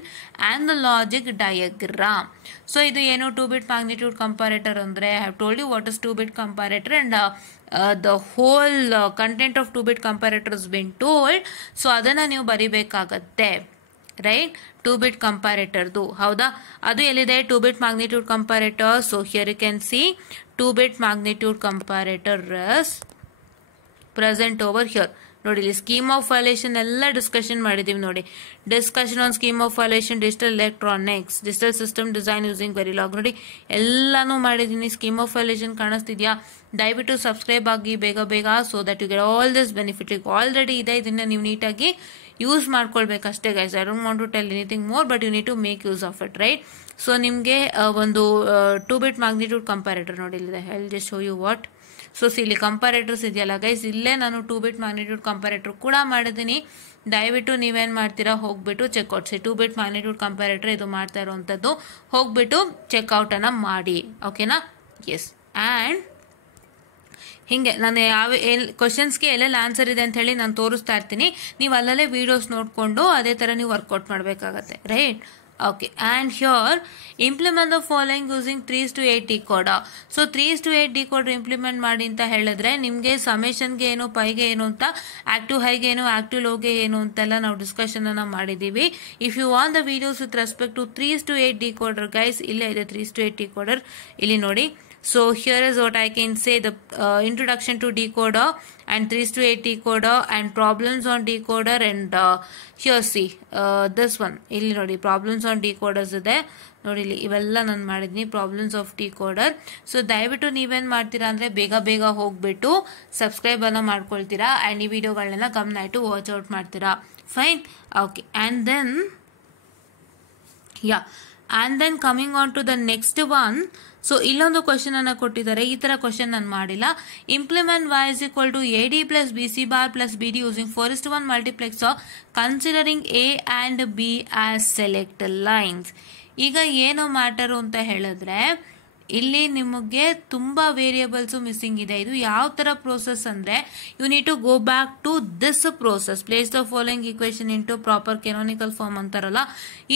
and the logic diagram. So idu eno 2-bit magnitude comparator andre, I have told you what is 2-bit comparator, and the whole content of 2-bit comparator has been told. So adana ನೀವು ಬರಿಬೇಕಾಗತ್ತೆ, right? 2-bit comparator ದು ಹೌದಾ? ಅದು ಎಲ್ಲಿದೆ 2-bit magnitude comparator? So here you can see 2-bit magnitude comparator is present over here. ನೋಡಿ, ಇಲ್ಲಿ scheme of valuation ಎಲ್ಲ discussion ಮಾಡಿದೀವಿ ನೋಡಿ. Discussion on scheme of valuation, digital electronics, digital system design using Verilog, ನೋಡಿ ಎಲ್ಲಾನು ಮಾಡಿದೀನಿ. Scheme of valuation ಕಾಣಿಸ್ತಿದ್ಯಾ? ದಯವಿಟ್ಟು ಸಬ್ಸ್ಕ್ರೈಬ್ ಆಗಿ ಬೇಗ, so that you get all this benefit. Already ಇದೆ, ಇದನ್ನ ನೀವು ನೀಟಾಗಿ ಯೂಸ್ ಮಾಡ್ಕೊಳ್ಬೇಕಷ್ಟೇ guys. I don't want to tell anything more, but you need to make use of it, right? So ನಿಮಗೆ ಒಂದು 2-bit magnitude comparator ನೋಡಿ ಇಲ್ಲಿದೆ. I will just show you what. So ಇಲ್ಲಿ ಕಂಪಾರೇಟರ್ಸ್ ಇದೆಯಲ್ಲ ಗೈಸ್, ಇಲ್ಲೇ ನಾನು 2-bit magnitude comparator ಕೂಡ ಮಾಡಿದ್ದೀನಿ. ದಯವಿಟ್ಟು ನೀವೇನ್ ಮಾಡ್ತೀರಾ, ಹೋಗ್ಬಿಟ್ಟು ಚೆಕ್ಔಟ್ 2-bit magnitude comparator ಇದು ಮಾಡ್ತಾ ಇರೋವಂಥದ್ದು, ಹೋಗ್ಬಿಟ್ಟು ಚೆಕ್ಔಟ್ ಅನ್ನ ಮಾಡಿ. ಓಕೆನಾ? ಎಸ್. ಆ್ಯಂಡ್ ಹಿಂಗೆ ನಾನು ಯಾವ ಕ್ವಶನ್ಸ್ಗೆ ಎಲ್ಲೆಲ್ಲ ಆನ್ಸರ್ ಇದೆ ಅಂತ ಹೇಳಿ ನಾನು ತೋರಿಸ್ತಾ ಇರ್ತೀನಿ. ನೀವು ಅಲ್ಲಲ್ಲೇ ವಿಡಿಯೋಸ್ ನೋಡಿಕೊಂಡು ಅದೇ ಥರ ನೀವು ವರ್ಕೌಟ್ ಮಾಡಬೇಕಾಗತ್ತೆ, right? Okay, and here implement the following using 3:8 decoder. So 3:8 decoder implement ಮಾಡಿ ಅಂತ ಹೇಳಿದ್ರೆ ನಿಮಗೆ ಸಮೇಷನ್ಗೆ ಏನು, ಪೈಗೆ ಏನು ಅಂತ, ಆಕ್ಟಿವ್ ಹೈಗೆ ಏನು, ಆಕ್ಟಿವ್ ಲೋಗೆ ಏನು ಅಂತೆಲ್ಲ ನಾವು ಡಿಸ್ಕಷನ್ ಅನ್ನ ಮಾಡಿದೀವಿ. If you want the videos with respect to 3:8 decoder guys, ಇಲ್ಲೇ ಇದೆ 3:8 decoder, ಇಲ್ಲಿ ನೋಡಿ. So here is what I can say, the introduction to decoder and 3:8 decoder and problems on decoder, and here see this one, ಇಲ್ಲಿ ನೋಡಿ problems on decoders ಇದೆ ನೋಡಿ. ಇಲ್ಲಿ ಇವೆಲ್ಲ ನಾನು ಮಾಡಿದ್ದೀನಿ ಪ್ರಾಬ್ಲಮ್ಸ್ ಆಫ್ ಡಿಕೋಡರ್. ಸೊ ದಯವಿಟ್ಟು ನೀವೇನ್ ಮಾಡ್ತೀರಾ ಅಂದ್ರೆ ಬೇಗ ಹೋಗ್ಬಿಟ್ಟು ಸಬ್ಸ್ಕ್ರೈಬ್ ಅನ್ನ ಮಾಡ್ಕೊಳ್ತೀರಾ, ಅಂಡ್ ಈ ವಿಡಿಯೋಗಳನ್ನೆಲ್ಲ ಗಮನ ಇಟ್ಟು ವಾಚ್ ಔಟ್ ಮಾಡ್ತೀರಾ. Fine, okay. And then coming on to the next one. So ಇಲ್ಲೊಂದು ಕ್ವಶನ್ ಅನ್ನ ಕೊಟ್ಟಿದ್ದಾರೆ, ಈ ತರ ಕ್ವಶನ್ ನಾನು ಮಾಡಿಲ್ಲ. Implement y is equal to AD plus BC bar plus BD using 4:1 multiplexer considering A and B as select lines. ಈಗ ಏನು matter ಅಂತ ಹೇಳಿದ್ರೆ, ಇಲ್ಲಿ ನಿಮಗೆ ತುಂಬಾ ವೇರಿಯೇಬಲ್ಸ್ ಮಿಸ್ಸಿಂಗ್ ಇದೆ. ಇದು ಯಾವ ತರ ಪ್ರೋಸೆಸ್ ಅಂದ್ರೆ, you need to go back to this process, place the following equation into proper canonical form ಅಂತಾರಲ್ಲ,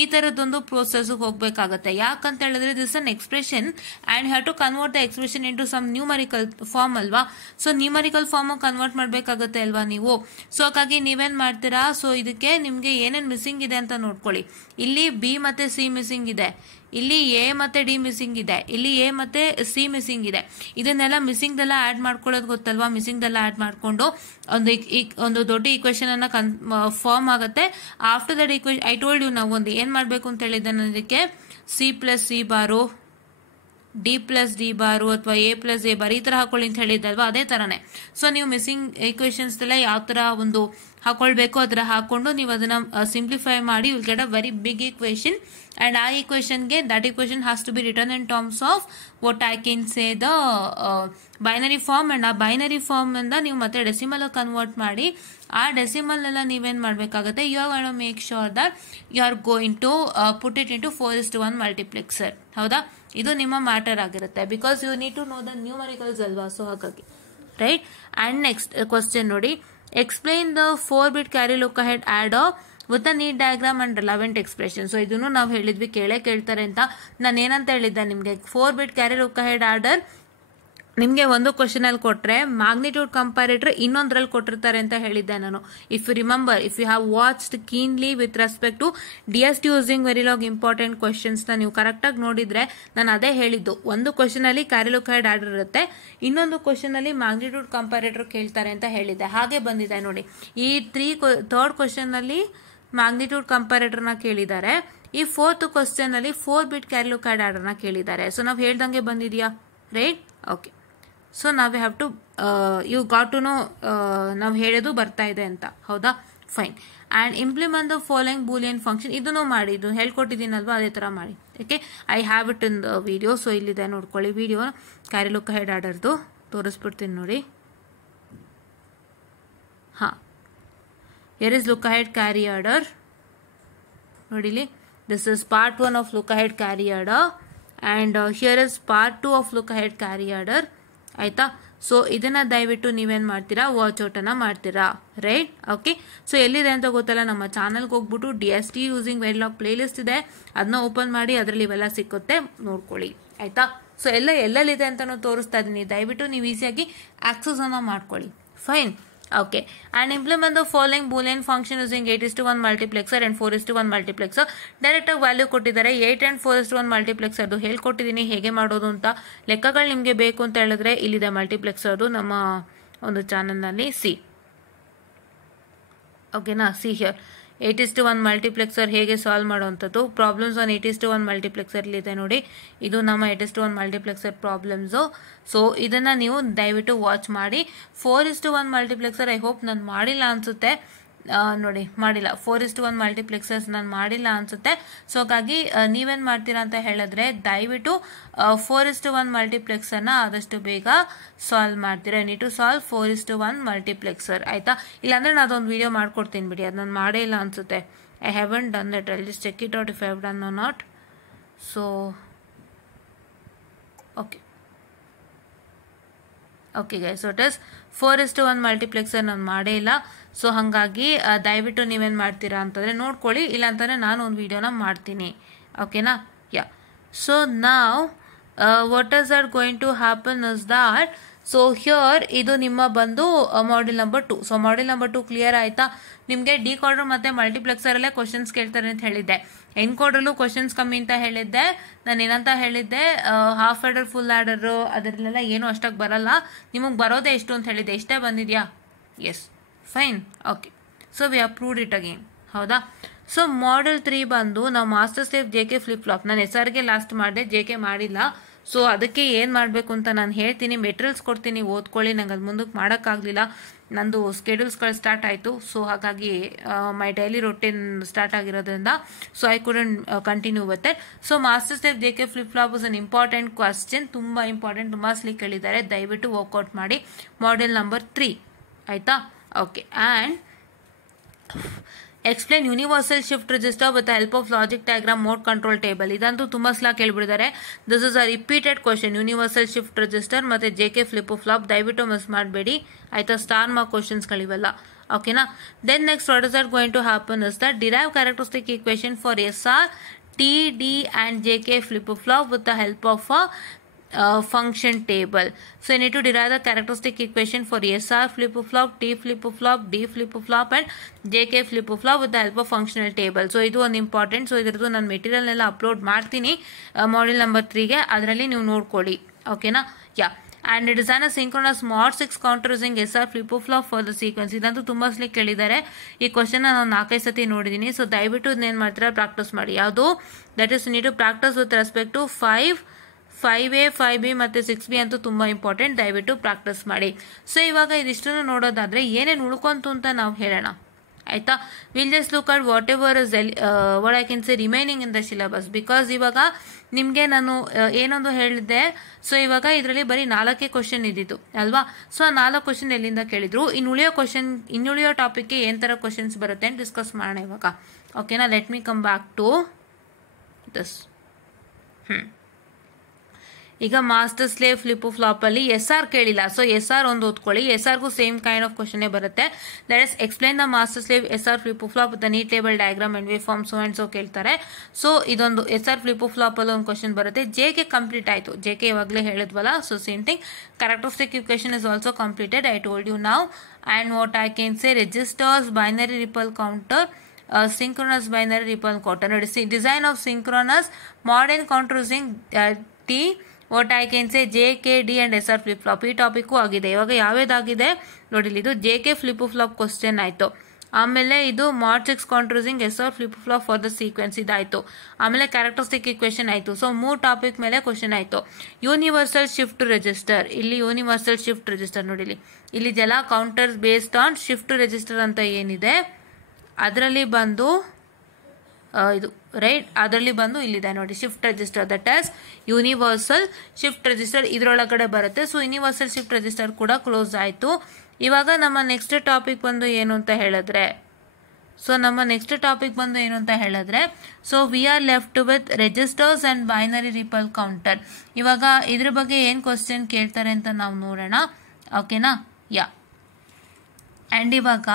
ಈ ತರದೊಂದು ಪ್ರೋಸೆಸ್ ಹೋಗ್ಬೇಕಾಗತ್ತೆ. ಯಾಕಂತ ಹೇಳಿದ್ರೆ this an expression and have to convert the expression into some numerical form ಅಲ್ವಾ. ಸೊ numerical form convert ಮಾಡ್ಬೇಕಾಗತ್ತೆ ಅಲ್ವಾ ನೀವು. ಸೊ ಹಾಗಾಗಿ ನೀವೇನ್ ಮಾಡ್ತೀರಾ, ಸೊ ಇದಕ್ಕೆ ನಿಮ್ಗೆ ಏನೇನ್ ಮಿಸ್ಸಿಂಗ್ ಇದೆ ಅಂತ ನೋಡ್ಕೊಳ್ಳಿ. ಇಲ್ಲಿ ಬಿ ಮತ್ತೆ ಸಿ ಮಿಸ್ಸಿಂಗ್ ಇದೆ, ಇಲ್ಲಿ ಎ ಮತ್ತೆ ಡಿ ಮಿಸ್ಸಿಂಗ್ ಇದೆ, ಇಲ್ಲಿ ಎ ಮತ್ತೆ ಸಿ ಮಿಸ್ಸಿಂಗ್ ಇದೆ. ಇದನ್ನೆಲ್ಲ ಮಿಸ್ಸಿಂಗ್ದೆಲ್ಲ ಆಡ್ ಮಾಡ್ಕೊಳ್ಳೋದು ಗೊತ್ತಲ್ವಾ? ಮಿಸ್ಸಿಂಗ್ದೆಲ್ಲ ಆಡ್ ಮಾಡ್ಕೊಂಡು ಒಂದು ದೊಡ್ಡ ಈಕ್ವೇಶನ್ ಅನ್ನ ಫಾರ್ಮ್ ಆಗುತ್ತೆ. After that equation I told you ನಾವು ಒಂದು ಏನ್ ಮಾಡ್ಬೇಕು ಅಂತ ಹೇಳಿದ್ದೆ ನಾನು, ಇದಕ್ಕೆ C plus C bar, D plus D bar ಅಥವಾ ಎ ಪ್ಲಸ್ ಎ ಬಾರ್ ಈ ತರ ಹಾಕೊಳ್ಳಿ ಅಂತ ಹೇಳಿದ್ದಲ್ವಾ? ಅದೇ ತರನೇ. ಸೊ ನೀವು ಮಿಸ್ಸಿಂಗ್ ಈಕ್ವೇಶನ್ಸ್ ಎಲ್ಲ ಯಾವ ತರ ಒಂದು ಹಾಕೊಳ್ಬೇಕು ಅದರ ಹಾಕೊಂಡು ನೀವು ಅದನ್ನ ಸಿಂಪ್ಲಿಫೈ ಮಾಡಿ will get a very big equation. And ಆ ಈಕ್ವೇಶನ್ಗೆ that equation has to be return in terms of what I can say the binary form. And ಆ ಬೈನರಿ ಫಾರ್ಮ್ ಇಂದ ನೀವು ಮತ್ತೆ ಡೆಸಿಮಲ್ ಕನ್ವರ್ಟ್ ಮಾಡಿ ಆ ಡೆಸಿಮಲ್ ಎಲ್ಲ ನೀವೇನ್ ಮಾಡ್ಬೇಕಾಗುತ್ತೆ, you are going to make sure that you are going to put it into 4:1 multiplexer. ಹೌದಾ? ಇದು ನಿಮ್ಮ ಮ್ಯಾಟರ್ ಆಗಿರುತ್ತೆ, because you need to know the numericals ಅಲ್ವಾ? ಸೊ ಹಾಗಾಗಿ ರೈಟ್. ಅಂಡ್ ನೆಕ್ಸ್ಟ್ ಕ್ವಶನ್ ನೋಡಿ, explain the 4-bit carry look ahead adder with a neat diagram and relevant expression. So ಇದನ್ನು ನಾವು ಹೇಳಿದ್ವಿ ಕೇಳ್ತಾರೆ ಅಂತ. ನಾನು ಏನಂತ ಹೇಳಿದ್ದೆ ನಿಮಗೆ, 4-bit carry look ahead order ನಿಮಗೆ ಒಂದು ಕ್ವಶನ್ ಅಲ್ಲಿ ಕೊಟ್ರೆ ಮ್ಯಾಗ್ನಿಟ್ಯೂಡ್ ಕಂಪ್ಯಾರೇಟರ್ ಇನ್ನೊಂದ್ರಲ್ಲಿ ಕೊಟ್ಟಿರ್ತಾರೆ ಅಂತ ಹೇಳಿದ್ದೆ ನಾನು. If you remember, if you have watched keenly with respect to DST using Verilog important questions ನ ನೀವು ಕರೆಕ್ಟ್ ಆಗಿ ನೋಡಿದ್ರೆ ನಾನು ಅದೇ ಹೇಳಿದ್ದು. ಒಂದು ಕ್ವಶನ್ ಅಲ್ಲಿ ಕ್ಯಾರಿ ಲುಕ್ ಅಹೆಡ್ ಆರ್ಡರ್ ಇರುತ್ತೆ, ಇನ್ನೊಂದು ಕ್ವಶನ್ ಅಲ್ಲಿ ಮ್ಯಾಗ್ನಿಟ್ಯೂಡ್ ಕಂಪ್ಯಾರೇಟರ್ ಕೇಳ್ತಾರೆ ಅಂತ ಹೇಳಿದ್ದೆ. ಹಾಗೆ ಬಂದಿದೆ ನೋಡಿ. ಈ ಥರ್ಡ್ ಕ್ವಶನ್ ಅಲ್ಲಿ ಮ್ಯಾಗ್ನಿಟ್ಯೂಡ್ ಕಂಪ್ಯಾರೇಟರ್ ನ ಕೇಳಿದ್ದಾರೆ, ಈ ಫೋರ್ತ್ ಕ್ವಶನ್ ಅಲ್ಲಿ 4-bit carry look ahead order ನ ಕೇಳಿದ್ದಾರೆ. ಸೊ ನಾವು ಹೇಳ್ದಂಗೆ ಬಂದಿದ್ಯಾ? ರೈಟ್. ಓಕೆ. ಸೊ ನಾವು have to you got to know ನಾವು ಹೇಳೋದು ಬರ್ತಾ ಇದೆ ಅಂತ. ಹೌದಾ? Fine. And implement the following Boolean function. ಇದನ್ನು ಮಾಡಿ, ಇದು ಹೇಳ್ಕೊಟ್ಟಿದ್ದೀನಲ್ವಾ ಅದೇ ತರ ಮಾಡಿ. Okay, I have it in the video. So ಇಲ್ಲಿದೆ ನೋಡ್ಕೊಳ್ಳಿ ವಿಡಿಯೋ. ಕ್ಯಾರಿ ಲುಕ್ ಅಹೆಡ್ ಆರ್ಡರ್ದು ತೋರಿಸ್ಬಿಡ್ತೀನಿ ನೋಡಿ. ಹಾ, here is look ahead carry order. ನೋಡಿಲಿ, this is part 1 of look ahead carry order and here is part 2 of look ahead carry order. ಆಯ್ತಾ? So ಇದನ್ನ ದಯವಿಟ್ಟು ನೀವೇನ್ ಮಾಡ್ತೀರಾ, ವಾಚ್ ಔಟ್ ಅನ್ನ ಮಾಡ್ತೀರಾ. ರೈಟ್. ಓಕೆ. ಸೊ ಎಲ್ಲಿದೆ ಅಂತ ಗೊತ್ತಲ್ಲ, ನಮ್ಮ ಚಾನಲ್ಗೆ ಹೋಗ್ಬಿಟ್ಟು DST using Verilog playlist ಇದೆ, ಅದನ್ನ ಓಪನ್ ಮಾಡಿ, ಅದರಲ್ಲಿ ಇವೆಲ್ಲ ಸಿಕ್ಕುತ್ತೆ, ನೋಡ್ಕೊಳ್ಳಿ. ಆಯ್ತಾ? ಸೊ ಎಲ್ಲೆಲ್ಲಿದೆ ಅಂತಾನು ತೋರಿಸ್ತಾ ಇದೀನಿ, ದಯವಿಟ್ಟು ನೀವು ಈಸಿಯಾಗಿ ಆಕ್ಸೆಸ್ ಅನ್ನ ಮಾಡ್ಕೊಳ್ಳಿ. Fine. Okay. And implement the following Boolean function using 8:1 multiplexer and 4:1 multiplexer. Direct ಆಗಿ ವ್ಯಾಲ್ಯೂ ಕೊಟ್ಟಿದ್ದಾರೆ. 8 and 4:1 ಮಲ್ಟಿಪ್ಲೆಕ್ಸರ್ ಹೇಳ್ಕೊಟ್ಟಿದ್ದೀನಿ ಹೇಗೆ ಮಾಡೋದು ಅಂತ. ಲೆಕ್ಕಗಳು ನಿಮಗೆ ಬೇಕು ಅಂತ ಹೇಳಿದ್ರೆ ಇಲ್ಲಿದೆ ಮಲ್ಟಿಪ್ಲೆಕ್ಸರ್ ನಮ್ಮ ಒಂದು ಚಾನಲ್ ನಲ್ಲಿ. ಸಿ ಓಕೆನಾ? ಸಿ ಹಿಯರ್ 8:1 ಮಲ್ಟಿಪ್ಲೆಕ್ಸರ್ ಹೇಗೆ ಸಾಲ್ವ್ ಮಾಡುವಂಥದ್ದು. ಪ್ರಾಬ್ಲಮ್ಸ್ ಆನ್ 8:1 ಮಲ್ಟಿಪ್ಲೆಕ್ಸರ್ ಇದೆ ನೋಡಿ. ಇದು ನಮ್ಮ 8:1 ಮಲ್ಟಿಪ್ಲೆಕ್ಸರ್ ಪ್ರಾಬ್ಲಮ್ಸ್. ಸೊ ಇದನ್ನ ನೀವು ದಯವಿಟ್ಟು ವಾಚ್ ಮಾಡಿ. 4:1 ಮಲ್ಟಿಪ್ಲೆಕ್ಸರ್ ಐ ಹೋಪ್ ನಾನು ಮಾಡಿಲ್ಲ ಅನ್ಸುತ್ತೆ. ನೋಡಿ, ಮಾಡಿಲ್ಲ. 4:1 ಮಲ್ಟಿಪ್ಲೆಕ್ಸರ್ಸ್ ನಾನು ಮಾಡಿಲ್ಲ ಅನ್ಸುತ್ತೆ. ಸೊ ಹಾಗಾಗಿ ನೀವೇನ್ ಮಾಡ್ತೀರಾ ಅಂತ ಹೇಳಿದ್ರೆ ದಯವಿಟ್ಟು 4:1 ಮಲ್ಟಿಪ್ಲೆಕ್ಸರ್ ನ ಆದಷ್ಟು ಬೇಗ ಸಾಲ್ವ್ ಮಾಡ್ತೀರಾ. Need to solve 4:1 multiplexer. ಆಯ್ತಾ? ಇಲ್ಲಾಂದ್ರೆ ನಾನು ಅದೊಂದು ವಿಡಿಯೋ ಮಾಡ್ಕೊಡ್ತೀನಿ ಬಿಡಿ, ಅದು ನಾನು ಮಾಡೇ ಇಲ್ಲ ಅನ್ಸುತ್ತೆ. I haven't done that. I just check it out if I have done or not. So okay. Okay guys, so it is 4:1 multiplexer ನಾನು ಮಾಡೇ ಇಲ್ಲ. ಸೊ ಹಾಗಾಗಿ ದಯವಿಟ್ಟು ನೀವೇನ್ ಮಾಡ್ತೀರಾ ಅಂತಂದ್ರೆ ನೋಡ್ಕೊಳ್ಳಿ, ಇಲ್ಲ ಅಂತಂದ್ರೆ ನಾನು ಒಂದು ವಿಡಿಯೋನ ಮಾಡ್ತೀನಿ. ಓಕೆನಾ? ಯಾ. ಸೊ ನಾವ್ what is that going to happen is that, so here ಇದು ನಿಮ್ಮ ಬಂದು module number 2. So module number 2 clear ಆಯ್ತಾ? ನಿಮಗೆ ಡಿಕೋಡರ್ ಮತ್ತೆ ಮಲ್ಟಿಪ್ಲೆಕ್ಸರ್ ಅಲ್ಲೇ ಕ್ವಶನ್ಸ್ ಕೇಳ್ತಾರೆ ಅಂತ ಹೇಳಿದ್ದೆ. ಎನ್ಕೋಡರ್ಲು ಕ್ವಶನ್ಸ್ ಕಮ್ಮಿ ಅಂತ ಹೇಳಿದ್ದೆ. ನಾನು ಏನಂತ ಹೇಳಿದ್ದೆ, ಹಾಫ್ ಆರ್ಡರ್ ಫುಲ್ ಆರ್ಡರ್ ಅದರಲ್ಲೆಲ್ಲ ಏನು ಅಷ್ಟಾಗಿ ಬರಲ್ಲ, ನಿಮಗೆ ಬರೋದೇ ಎಷ್ಟು ಅಂತ ಹೇಳಿದ್ದೆ. ಇಷ್ಟೇ ಬಂದಿದ್ಯಾ? Yes. Fine. Okay. So we approved it again. ಹೌದಾ? ಸೊ ಮಾಡ್ಯೂಲ್ 3 ಬಂದು ನಾವು master slave JK flip flop. ನಾನು SRಗೆ ಲಾಸ್ಟ್ ಮಾಡಿದೆ, JK ಮಾಡಿಲ್ಲ. ಸೊ ಅದಕ್ಕೆ ಏನು ಮಾಡಬೇಕು ಅಂತ ನಾನು ಹೇಳ್ತೀನಿ. ಮೆಟೀರಿಯಲ್ಸ್ ಕೊಡ್ತೀನಿ, ಓದ್ಕೊಳ್ಳಿ. ನಂಗೆ ಅದು ಮುಂದಕ್ಕೆ ಮಾಡೋಕ್ಕಾಗಲಿಲ್ಲ, ನಂದು ಸ್ಕೆಡ್ಯೂಲ್ಸ್ಗಳು ಸ್ಟಾರ್ಟ್ ಆಯಿತು. ಸೊ ಹಾಗಾಗಿ ಮೈ ಡೈಲಿ ರೊಟೀನ್ ಸ್ಟಾರ್ಟ್ ಆಗಿರೋದ್ರಿಂದ so I couldn't continue with it. So master slave JK flip flop is an important question. ತುಂಬ ಇಂಪಾರ್ಟೆಂಟ್, ತುಂಬ ಸ್ಲೀಕ್ ಕೇಳಿದ್ದಾರೆ. ದಯವಿಟ್ಟು ವರ್ಕೌಟ್ ಮಾಡಿ. Module number 3. ಆಯ್ತಾ? Okay. And explain universal shift register with help of logic diagram mode control table. ಇದಂತೂ ತುಂಬಾ ಸಲ ಕೇಳ್ಬಿಟ್ಟಿದ್ದಾರೆ. This is a repeated question. Universal shift register ಮತ್ತೆ JK ಫ್ಲಿಪ್ ಫ್ಲಾಪ್ ದಯವಿಟ್ಟು ಮಿಸ್ ಮಾಡಬೇಡಿ. ಆಯ್ತಾ? ಸ್ಟಾರ್ ಮಾರ್ಕ್ ಕ್ವಶನ್ಸ್ ಗಳಿವೆಲ್ಲ. ಓಕೆನಾ? Then next what is that going to happen is that derive characteristic equation for SR, TD and JK flip flop with the help of a function table. So you need to derive the characteristic equation for SR flip-flop, T flip-flop, D flip-flop and JK flip-flop with the help of functional table. So ಇದು ಒಂದು important. So ಇದರದ್ದು ನಾನು ಮೆಟೀರಿಯಲ್ನೆಲ್ಲ upload ಮಾಡ್ತೀನಿ module number 3ಗೆ, ಅದರಲ್ಲಿ ನೀವು ನೋಡ್ಕೊಳ್ಳಿ. ಓಕೆನಾ? ಯಾ. And design a synchronous mod 6 counter using SR flip-flop for the sequence. ಇದಂತೂ ತುಂಬಾ ಸಲ ಕೇಳಿದ್ದಾರೆ. ಈ ಕ್ವಶನ್ ನಾನು 4-5 ಸತಿ ನೋಡಿದ್ದೀನಿ. ಸೊ ದಯವಿಟ್ಟು ಇದನ್ನೇನು ಮಾಡ್ತೀರಾ, ಪ್ರಾಕ್ಟೀಸ್ ಮಾಡಿ. ಯಾವುದು? That is need to practice with respect to 5A 5B ಮತ್ತು 6B ಅಂತೂ ತುಂಬಾ ಇಂಪಾರ್ಟೆಂಟ್. ದಯವಿಟ್ಟು ಪ್ರಾಕ್ಟೀಸ್ ಮಾಡಿ. ಸೊ ಇವಾಗ ಇದಿಷ್ಟನ್ನು ನೋಡೋದಾದ್ರೆ ಏನೇನು ಉಳ್ಕೊಂತು ಅಂತ ನಾವು ಹೇಳೋಣ. ಆಯ್ತಾ? Will just look at what ever is what I can say remaining in the syllabus. Because ಇವಾಗ ನಿಮಗೆ ನಾನು ಏನೊಂದು ಹೇಳಿದ್ದೆ. ಸೊ ಇವಾಗ ಇದರಲ್ಲಿ ಬರೀ 4 ಕ್ವಶನ್ ಇದ್ದಿತ್ತು ಅಲ್ವಾ? ಸೊ ಆ 4 ಕ್ವಶನ್ ಎಲ್ಲಿಂದ ಕೇಳಿದ್ರು, ಇನ್ನುಳಿಯೋ ಟಾಪಿಕ್ಗೆ ಏನ್ ತರ ಕ್ವಶನ್ಸ್ ಬರುತ್ತೆ ಅಂತ ಡಿಸ್ಕಸ್ ಮಾಡೋಣ ಇವಾಗ. ಓಕೆನಾ? Let me come back to this. ಈಗ ಮಾಸ್ಟರ್ ಸ್ಲೇವ್ ಫ್ಲಿಪ್-ಫ್ಲಾಪ್ ಅಲ್ಲಿ SR ಕೇಳಿಲ್ಲ. ಸೊ SR ಒಂದು ಓದ್ಕೊಳ್ಳಿ. SRಗೂ ಸೇಮ್ ಕೈಂಡ್ ಆಫ್ ಕ್ವಶನ್ ಬರುತ್ತೆ. That is explain the master slave SR flip flop with the neat table diagram and waveform so and so ಕೇಳ್ತಾರೆ. So ಇದೊಂದು SR ಫ್ಲಿಪ್-ಫ್ಲಾಪ್ ಅಲ್ಲಿ ಒಂದು ಕ್ವಶನ್ ಬರುತ್ತೆ. JK ಕಂಪ್ಲೀಟ್ ಆಯ್ತು. JK ಇವಾಗಲೇ ಹೇಳಿದ್ವಲ್ಲ. So same thing. Characteristic equation is also completed. I told you now. And what I can say, registers, binary ripple counter, synchronous binary ripple counter. Notice design of synchronous modern counter using T, what I can say, J, K, D and SR flip flop. ಈ topic ಆಗಿದೆ. ಇವಾಗ ಯಾವ್ದಾಗಿದೆ ನೋಡಿ, ಇದು JK flip flop question ಆಯ್ತು. ಆಮೇಲೆ ಇದು mod 6 counter using SR flip flop for the sequence ಇದಾಯ್ತು. ಆಮೇಲೆ ಕ್ಯಾರೆಕ್ಟರಿಸ್ಟಿಕ್ ಇಕ್ವೇಷನ್ ಆಯ್ತು. ಸೊ 3 ಟಾಪಿಕ್ ಮೇಲೆ ಕ್ವಶನ್ ಆಯ್ತು. ಯೂನಿವರ್ಸಲ್ ಶಿಫ್ಟ್ ರಿಜಿಸ್ಟರ್, ಇಲ್ಲಿ ಯೂನಿವರ್ಸಲ್ ಶಿಫ್ಟ್ ರಿಜಿಸ್ಟರ್ ನೋಡಿ, ಇಲ್ಲಿ ಜಲ counters based on shift register ಅಂತ ಏನಿದೆ ಅದರಲ್ಲಿ ಬಂದು ಇದು ರೈಟ್, ಅದರಲ್ಲಿ ಬಂದು ಇಲ್ಲಿದೆ ನೋಡಿ shift register. That as universal shift register ಇದರೊಳಗಡೆ ಬರುತ್ತೆ. ಸೊ ಯೂನಿವರ್ಸಲ್ ಶಿಫ್ಟ್ ರಿಜಿಸ್ಟರ್ ಕೂಡ ಕ್ಲೋಸ್ ಆಯಿತು. ಇವಾಗ ನಮ್ಮ ನೆಕ್ಸ್ಟ್ ಟಾಪಿಕ್ ಬಂದು ಏನು ಅಂತ ಹೇಳಿದ್ರೆ, so we are left with registers and binary ripple counter. ಇವಾಗ ಇದ್ರ ಬಗ್ಗೆ ಏನು ಕ್ವಶನ್ ಕೇಳ್ತಾರೆ ಅಂತ ನಾವು ನೋಡೋಣ. ಓಕೆನಾ? ಯಾ. ಆ್ಯಂಡ್ ಇವಾಗ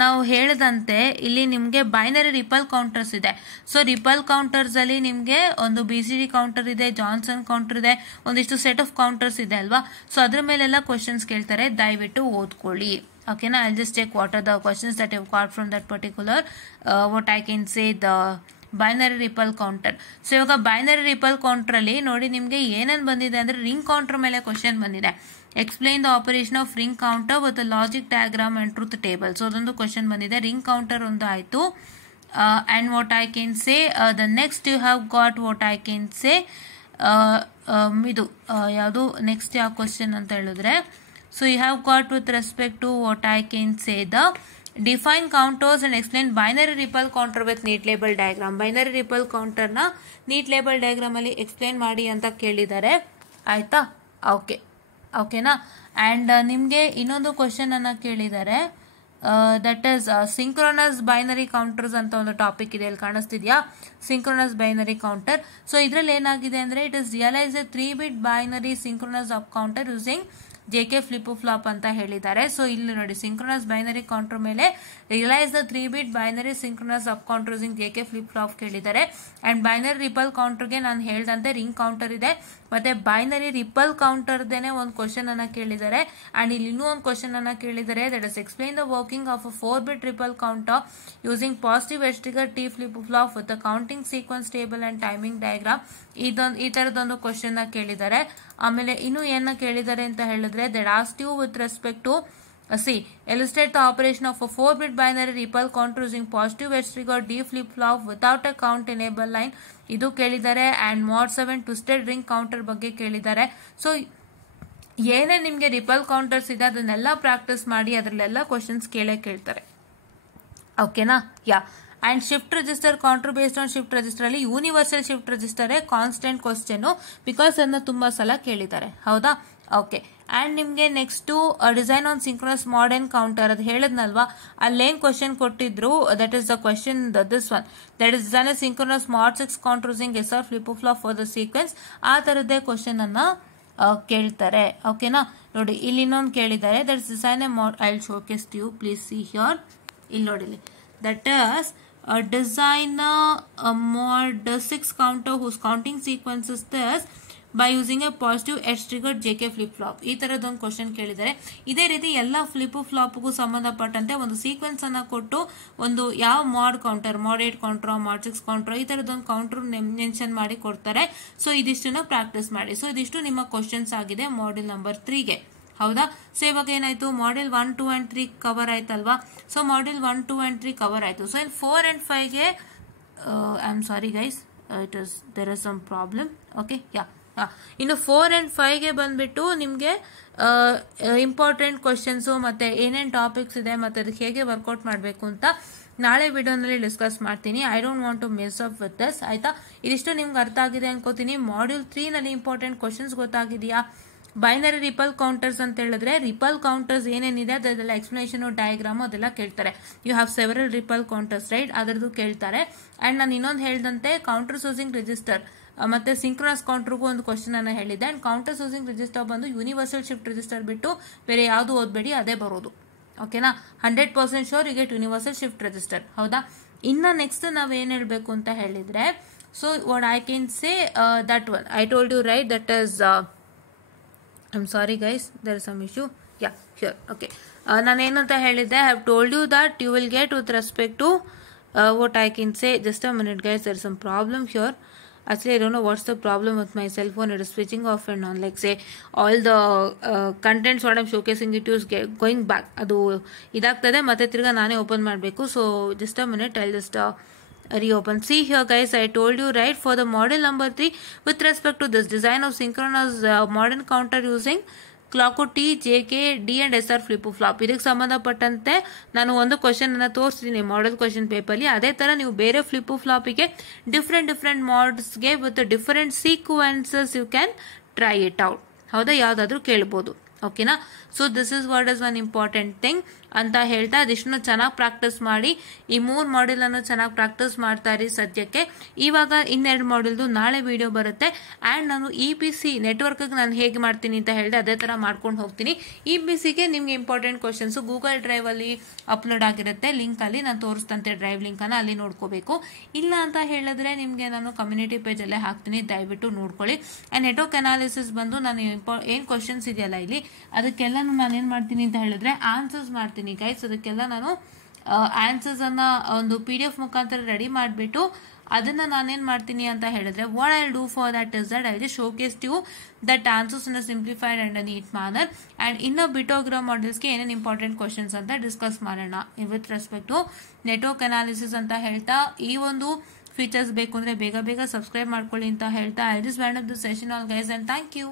ನಾವು ಹೇಳಿದಂತೆ ಇಲ್ಲಿ ನಿಮಗೆ ಬೈನರಿ ರಿಪಲ್ ಕೌಂಟರ್ಸ್ ಇದೆ. ಸೊ ರಿಪಲ್ ಕೌಂಟರ್ಸ್ ಅಲ್ಲಿ ನಿಮಗೆ ಒಂದು BCD ಕೌಂಟರ್ ಇದೆ, ಜಾನ್ಸನ್ ಕೌಂಟರ್ ಇದೆ, ಒಂದಿಷ್ಟು ಸೆಟ್ ಆಫ್ ಕೌಂಟರ್ಸ್ ಇದೆ ಅಲ್ವಾ? ಸೊ ಅದ್ರ ಮೇಲೆಲ್ಲ ಕ್ವಶನ್ಸ್ ಕೇಳ್ತಾರೆ. ದಯವಿಟ್ಟು ಓದ್ಕೊಳ್ಳಿ. ಓಕೆನಾ? I just take what are the questions that you got from that particular what I can say the binary ripple counter. So ಇವಾಗ ಬೈನರಿ ರಿಪಲ್ ಕೌಂಟರ್ ಅಲ್ಲಿ ನೋಡಿ ನಿಮಗೆ ಏನೇನು ಬಂದಿದೆ ಅಂದ್ರೆ, ರಿಂಗ್ ಕೌಂಟರ್ ಮೇಲೆ ಕ್ವಶನ್ ಬಂದಿದೆ. Explain the operation of ring counter with logic diagram and truth table. So ಅದೊಂದು ಕ್ವಶನ್ ಬಂದಿದೆ. ರಿಂಗ್ ಕೌಂಟರ್ ಒಂದು ಆಯ್ತು. And what I can say the next you have got what I can say ಇದು ಯಾವುದು next ಯಾವ question ಅಂತ ಹೇಳಿದ್ರೆ, so you have got with respect to what I can say the define counters and explain binary ripple counter with neat label diagram. Binary ripple ಕೌಂಟರ್ನ neat label diagram ಅಲ್ಲಿ explain ಮಾಡಿ ಅಂತ ಕೇಳಿದ್ದಾರೆ. ಆಯ್ತಾ? ಓಕೆನಾ? ಆ್ಯಂಡ್ ನಿಮಗೆ ಇನ್ನೊಂದು ಕ್ವಶನ್ ಅನ್ನ ಕೇಳಿದ್ದಾರೆ. That is synchronous binary counters ಅಂತ ಒಂದು ಟಾಪಿಕ್ ಇದೆ. ಇಲ್ಲಿ ಕಾಣಿಸ್ತಿದ್ಯಾ? Synchronous binary counter. ಸೊ ಇದರಲ್ಲಿ ಏನಾಗಿದೆ ಅಂದ್ರೆ, it is realise a 3-bit binary synchronous up counter using JK flip-flop ಅಂತ ಹೇಳಿದ್ದಾರೆ. ಸೊ ಇಲ್ಲಿ ನೋಡಿ ಸಿಂಕ್ರೋನಸ್ ಬೈನರಿ ಕೌಂಟರ್ ಮೇಲೆ realise the 3-bit binary synchronous up counter using JK flip-flop ಕೇಳಿದ್ದಾರೆ. ಅಂಡ್ ಬೈನರಿ ರಿಪಲ್ ಕೌಂಟರ್ಗೆ ನಾನು ಹೇಳ್ದಂತೆ ರಿಂಗ್ ಕೌಂಟರ್ ಇದೆ, ಮತ್ತೆ ಬೈನರಿ ರಿಪಲ್ ಕೌಂಟರ್ದೇನೆ ಒಂದು ಕ್ವಶನ್ ಅನ್ನ ಕೇಳಿದ್ದಾರೆ. ಅಂಡ್ ಇಲ್ಲಿ ಇನ್ನೂ ಒಂದು ಕ್ವಶನ್ ಅನ್ನ ಕೇಳಿದ್ದಾರೆ. That is explain the working of a 4-bit ripple counter using positive edge trigger T flip-flop with counting sequence table and timing diagram. ಈ ತರದೊಂದು ಕ್ವಶನ್ ಕೇಳಿದ್ದಾರೆ. ಆಮೇಲೆ ಇನ್ನು ಏನ ಕೇಳಿದ್ದಾರೆ ಅಂತ ಹೇಳಿದ್ರೆ, that asked you with respect to illustrate the operation of a 4-bit binary ripple counter using positive edge trigger D flip-flop without a count enable line. ಇದು ಕೇಳಿದ್ದಾರೆ. And mod 7 twisted ring counter ಬಗ್ಗೆ ಕೇಳಿದ್ದಾರೆ. So ಏನೇ ನಿಮಗೆ ripple counters ಇದೆ ಅದನ್ನೆಲ್ಲ practice ಮಾಡಿ, ಅದರಲ್ಲೆಲ್ಲ ಕ್ವಶನ್ಸ್ ಕೇಳ್ತಾರೆ. ಓಕೆನಾ? Yeah. And shift register counter based on shift register ಅಲ್ಲಿ universal shift register constant question, because ಅದನ್ನ ತುಂಬಾ ಸಲ ಕೇಳಿದ್ದಾರೆ. ಹೌದಾ? ಓಕೆ. ಅಂಡ್ ನಿಮ್ಗೆ next design on synchronous modern counter ಅದು ಹೇಳದ್ನಲ್ವಾ, ಅಲ್ಲೇನ್ ಕ್ವಶನ್ ಕೊಟ್ಟಿದ್ರು, that is the question this one, that is design synchronous mod 6 counter using SR flip-flop for the sequence. ಆ ತರದ್ದೇ ಕ್ವಶನ್ ಅನ್ನ ಕೇಳ್ತಾರೆ. ಓಕೆನಾ? ನೋಡಿ ಇಲ್ಲಿ ಇನ್ನೊಂದು ಕೇಳಿದ್ದಾರೆ. That is design a mod, I will showcase to you, please see here. ಇಲ್ಲಿ ನೋಡಿಲಿ, that is design a mod 6 counter whose counting sequence is this by using A positive edge triggered JK flip flop. ಈ ತರದೊಂದು question ಕೇಳಿದರೆ ಇದೇ ರೀತಿ ಎಲ್ಲ flip ಫ್ಲಾಪ್ಗೂ ಸಂಬಂಧಪಟ್ಟಂತೆ ಒಂದು sequence ಅನ್ನ ಕೊಟ್ಟು ಒಂದು ಯಾವ ಮಾಡ್ ಕೌಂಟರ್, ಮಾಡ್ 8 ಕೌಂಟರ್, ಮಾಡ್ 6 ಕೌಂಟರ್ ಈ ತರದೊಂದು ಕೌಂಟರ್ ಮೆನ್ಷನ್ ಮಾಡಿ ಕೊಡ್ತಾರೆ. ಸೊ ಇದಿಷ್ಟನ್ನು ಪ್ರಾಕ್ಟೀಸ್ ಮಾಡಿ. ಸೊ ಇದಿಷ್ಟು ನಿಮ್ಮ ಕ್ವಶನ್ಸ್ ಆಗಿದೆ ಮಾಡ್ಯೂಲ್ ನಂಬರ್ 3ಗೆ. ಹೌದಾ? ಸೊ ಇವಾಗ ಏನಾಯ್ತು, ಮಾಡ್ಯೂಲ್ 1, 2 and 3 ಕವರ್ ಆಯ್ತಲ್ವಾ? ಸೊ ಮಾಡ್ಯೂಲ್ 1, 2 and 3 ಕವರ್ ಆಯ್ತು. ಸೊ ಇಲ್ಲಿ 4 and 5ಗೆ I am sorry guys, there is some problem. Okay, yeah. ಇನ್ನು 4 and 5ಗೆ ಬಂದ್ಬಿಟ್ಟು ನಿಮ್ಗೆ ಇಂಪಾರ್ಟೆಂಟ್ ಕ್ವಶನ್ಸ್ ಮತ್ತೆ ಏನೇನ್ ಟಾಪಿಕ್ಸ್ ಇದೆ ಮತ್ತೆ ಅದಕ್ಕೆ ಹೇಗೆ ವರ್ಕೌಟ್ ಮಾಡಬೇಕು ಅಂತ ನಾಳೆ ವಿಡಿಯೋನಲ್ಲಿ ಡಿಸ್ಕಸ್ ಮಾಡ್ತೀನಿ. I don't want to miss up with this. ಆಯ್ತಾ? ಇದಿಷ್ಟು ನಿಮ್ಗೆ ಅರ್ಥ ಆಗಿದೆ ಅನ್ಕೋತೀನಿ. ಮಾಡ್ಯೂಲ್ 3 ನಲ್ಲಿ ಇಂಪಾರ್ಟೆಂಟ್ ಕ್ವಶನ್ಸ್ ಗೊತ್ತಾಗಿದೆಯಾ? ಬೈನರಿ ರಿಪಲ್ ಕೌಂಟರ್ಸ್ ಅಂತ ಹೇಳಿದ್ರೆ ರಿಪಲ್ ಕೌಂಟರ್ಸ್ ಏನೇನಿದೆ ಅದೆಲ್ಲ ಎಕ್ಸ್ಪ್ಲನೇಷನ್, ಡಯಾಗ್ರಾಮ್ ಅದೆಲ್ಲ ಕೇಳ್ತಾರೆ. You have several ripple counters right, ಅದರದ್ದು ಕೇಳ್ತಾರೆ. ಅಂಡ್ ನಾನು ಇನ್ನೊಂದು ಹೇಳ್ದಂತೆ ಕೌಂಟರ್ ಸೂಸಿಂಗ್ ರಿಜಿಸ್ಟರ್ ಮತ್ತೆ ಸಿಂಕ್ರನಸ್ ಕೌಂಟರ್ಗೂ ಒಂದು ಕ್ವಶನ್ ಅನ್ನ ಹೇಳಿದ್ದೆ. ಅಂಡ್ ಕೌಂಟರ್ ಸೂಸಿಂಗ್ ರಿಜಿಸ್ಟರ್ ಬಂದು ಯೂನಿವರ್ಸಲ್ ಶಿಫ್ಟ್ ರಿಜಿಸ್ಟರ್ ಬಿಟ್ಟು ಬೇರೆ ಯಾವುದು ಓದ್ಬೇಡಿ, ಅದೇ ಬರೋದು. ಓಕೆನಾ? 100% sure you get universal shift register. ಹೌದಾ? ಇನ್ನ ನೆಕ್ಸ್ಟ್ ನಾವ್ ಏನ್ ಹೇಳ್ಬೇಕು ಅಂತ ಹೇಳಿದ್ರೆ, so what I can say that one I told you right, that is I'm sorry guys, there is some issue. Yeah, sure. Okay. ನಾನೇನು ಅಂತ ಹೇಳಿದ್ದೆ, I have told you that you will get with respect to what I can say. Just a minute guys, there is some problem here. Actually, I don't know what's the problem with my cell phone. It is switching off and on. Like say, all the contents what I'm showcasing it is going back. ಅದು ಇದಾಗ್ತದೆ, ಮತ್ತೆ ತಿರ್ಗಾ ನಾನೇ open ಮಾಡಬೇಕು. So just a minute, I'll just reopen. See here guys, I told you right, for the model number 3 with respect to this design of synchronous modern counter using clock T, J K, D and S R flip flop, ಇದಕ್ಕೆ ಸಂಬಂಧಪಟ್ಟಂತೆ ನಾನು ಒಂದು question ಅನ್ನ ತೋರಿಸ್ತೀನಿ model question paper. ಅದೇ ತರ ನೀವು ಬೇರೆ ಫ್ಲಿಪ್ ಫ್ಲಾಪಿಗೆ ಡಿಫ್ರೆಂಟ್ ಮಾಡೆಲ್ಸ್ಗೆ with different sequences you can try it out. ಹೌದಾ? ಯಾವ್ದಾದ್ರು ಕೇಳ್ಬೋದು. ಓಕೆನಾ? So this is what is one important thing ಅಂತ ಹೇಳ್ತಾ ಅದಿಷ್ಟನ್ನು ಚೆನ್ನಾಗಿ ಪ್ರಾಕ್ಟೀಸ್ ಮಾಡಿ. ಈ 3 ಮಾಡ್ಯೂಲ್ ಅನ್ನು ಚೆನ್ನಾಗಿ ಪ್ರಾಕ್ಟೀಸ್ ಮಾಡ್ತಾ ಇರಿ ಸದ್ಯಕ್ಕೆ. ಇವಾಗ ಇನ್ನೆರಡು ಮಾಡ್ಯೂಲ್ದು ನಾಳೆ ವಿಡಿಯೋ ಬರುತ್ತೆ. ಅಂಡ್ ನಾನು EPC ನೆಟ್ವರ್ಕ್ ನಾನು ಹೇಗೆ ಮಾಡ್ತೀನಿ ಅಂತ ಹೇಳಿದೆ ಅದೇ ತರ ಮಾಡ್ಕೊಂಡು ಹೋಗ್ತೀನಿ. EPCಗೆ ನಿಮ್ಗೆ ಇಂಪಾರ್ಟೆಂಟ್ ಕ್ವಶನ್ಸ್ ಗೂಗಲ್ ಡ್ರೈವ್ ಅಲ್ಲಿ ಅಪ್ಲೋಡ್ ಆಗಿರುತ್ತೆ, ಲಿಂಕ್ ಅಲ್ಲಿ ನಾನು ತೋರಿಸ್ತಂತೆ ಡ್ರೈವ್ ಲಿಂಕ್ ಅನ್ನ, ಅಲ್ಲಿ ನೋಡ್ಕೋಬೇಕು. ಇಲ್ಲ ಅಂತ ಹೇಳಿದ್ರೆ ನಿಮ್ಗೆ ನಾನು ಕಮ್ಯುನಿಟಿ ಪೇಜ್ ಅಲ್ಲೇ ಹಾಕ್ತೀನಿ, ದಯವಿಟ್ಟು ನೋಡ್ಕೊಳ್ಳಿ. ಅಂಡ್ ನೆಟ್ವರ್ಕ್ ಅನಾಲಿಸಿಸ್ ಬಂದು ನಾನು ಏನ್ ಕ್ವಶನ್ಸ್ ಇದೆಯಲ್ಲ ಇಲ್ಲಿ ಅದಕ್ಕೆಲ್ಲ ನಾನು ಏನ್ ಮಾಡ್ತೀನಿ ಅಂತ ಹೇಳಿದ್ರೆ ಆನ್ಸರ್ಸ್ ಮಾಡ್ತೀನಿ ಗೈಸ್. ಅದಕ್ಕೆಲ್ಲ ನಾನು ಆನ್ಸರ್ಸ್ ಅನ್ನ ಒಂದು PDF ಮುಖಾಂತರ ರೆಡಿ ಮಾಡಿಬಿಟ್ಟು ಅದನ್ನ ನಾನೇನ್ ಮಾಡ್ತೀನಿ ಅಂತ ಹೇಳಿದ್ರೆ, what I do for that is that I just showcase you that answers in a simplified and a neat manner. And ಇನ್ನು ಬಿಟೋಗ್ರಾಮ್ ಮಾಡೆಲ್ಸ್ಗೆ ಏನೇನು ಇಂಪಾರ್ಟೆಂಟ್ ಕ್ವಶನ್ಸ್ ಅಂತ ಡಿಸ್ಕಸ್ ಮಾಡೋಣ with respect to network analysis ಅಂತ ಹೇಳ್ತಾ, ಈ ಒಂದು ಫೀಚರ್ಸ್ ಬೇಕು ಅಂದ್ರೆ ಬೇಗ ಸಬ್ಸ್ಕ್ರೈಬ್ ಮಾಡ್ಕೊಳ್ಳಿ ಅಂತ ಹೇಳ್ತಾ, I just wind up this session all guys and thank you.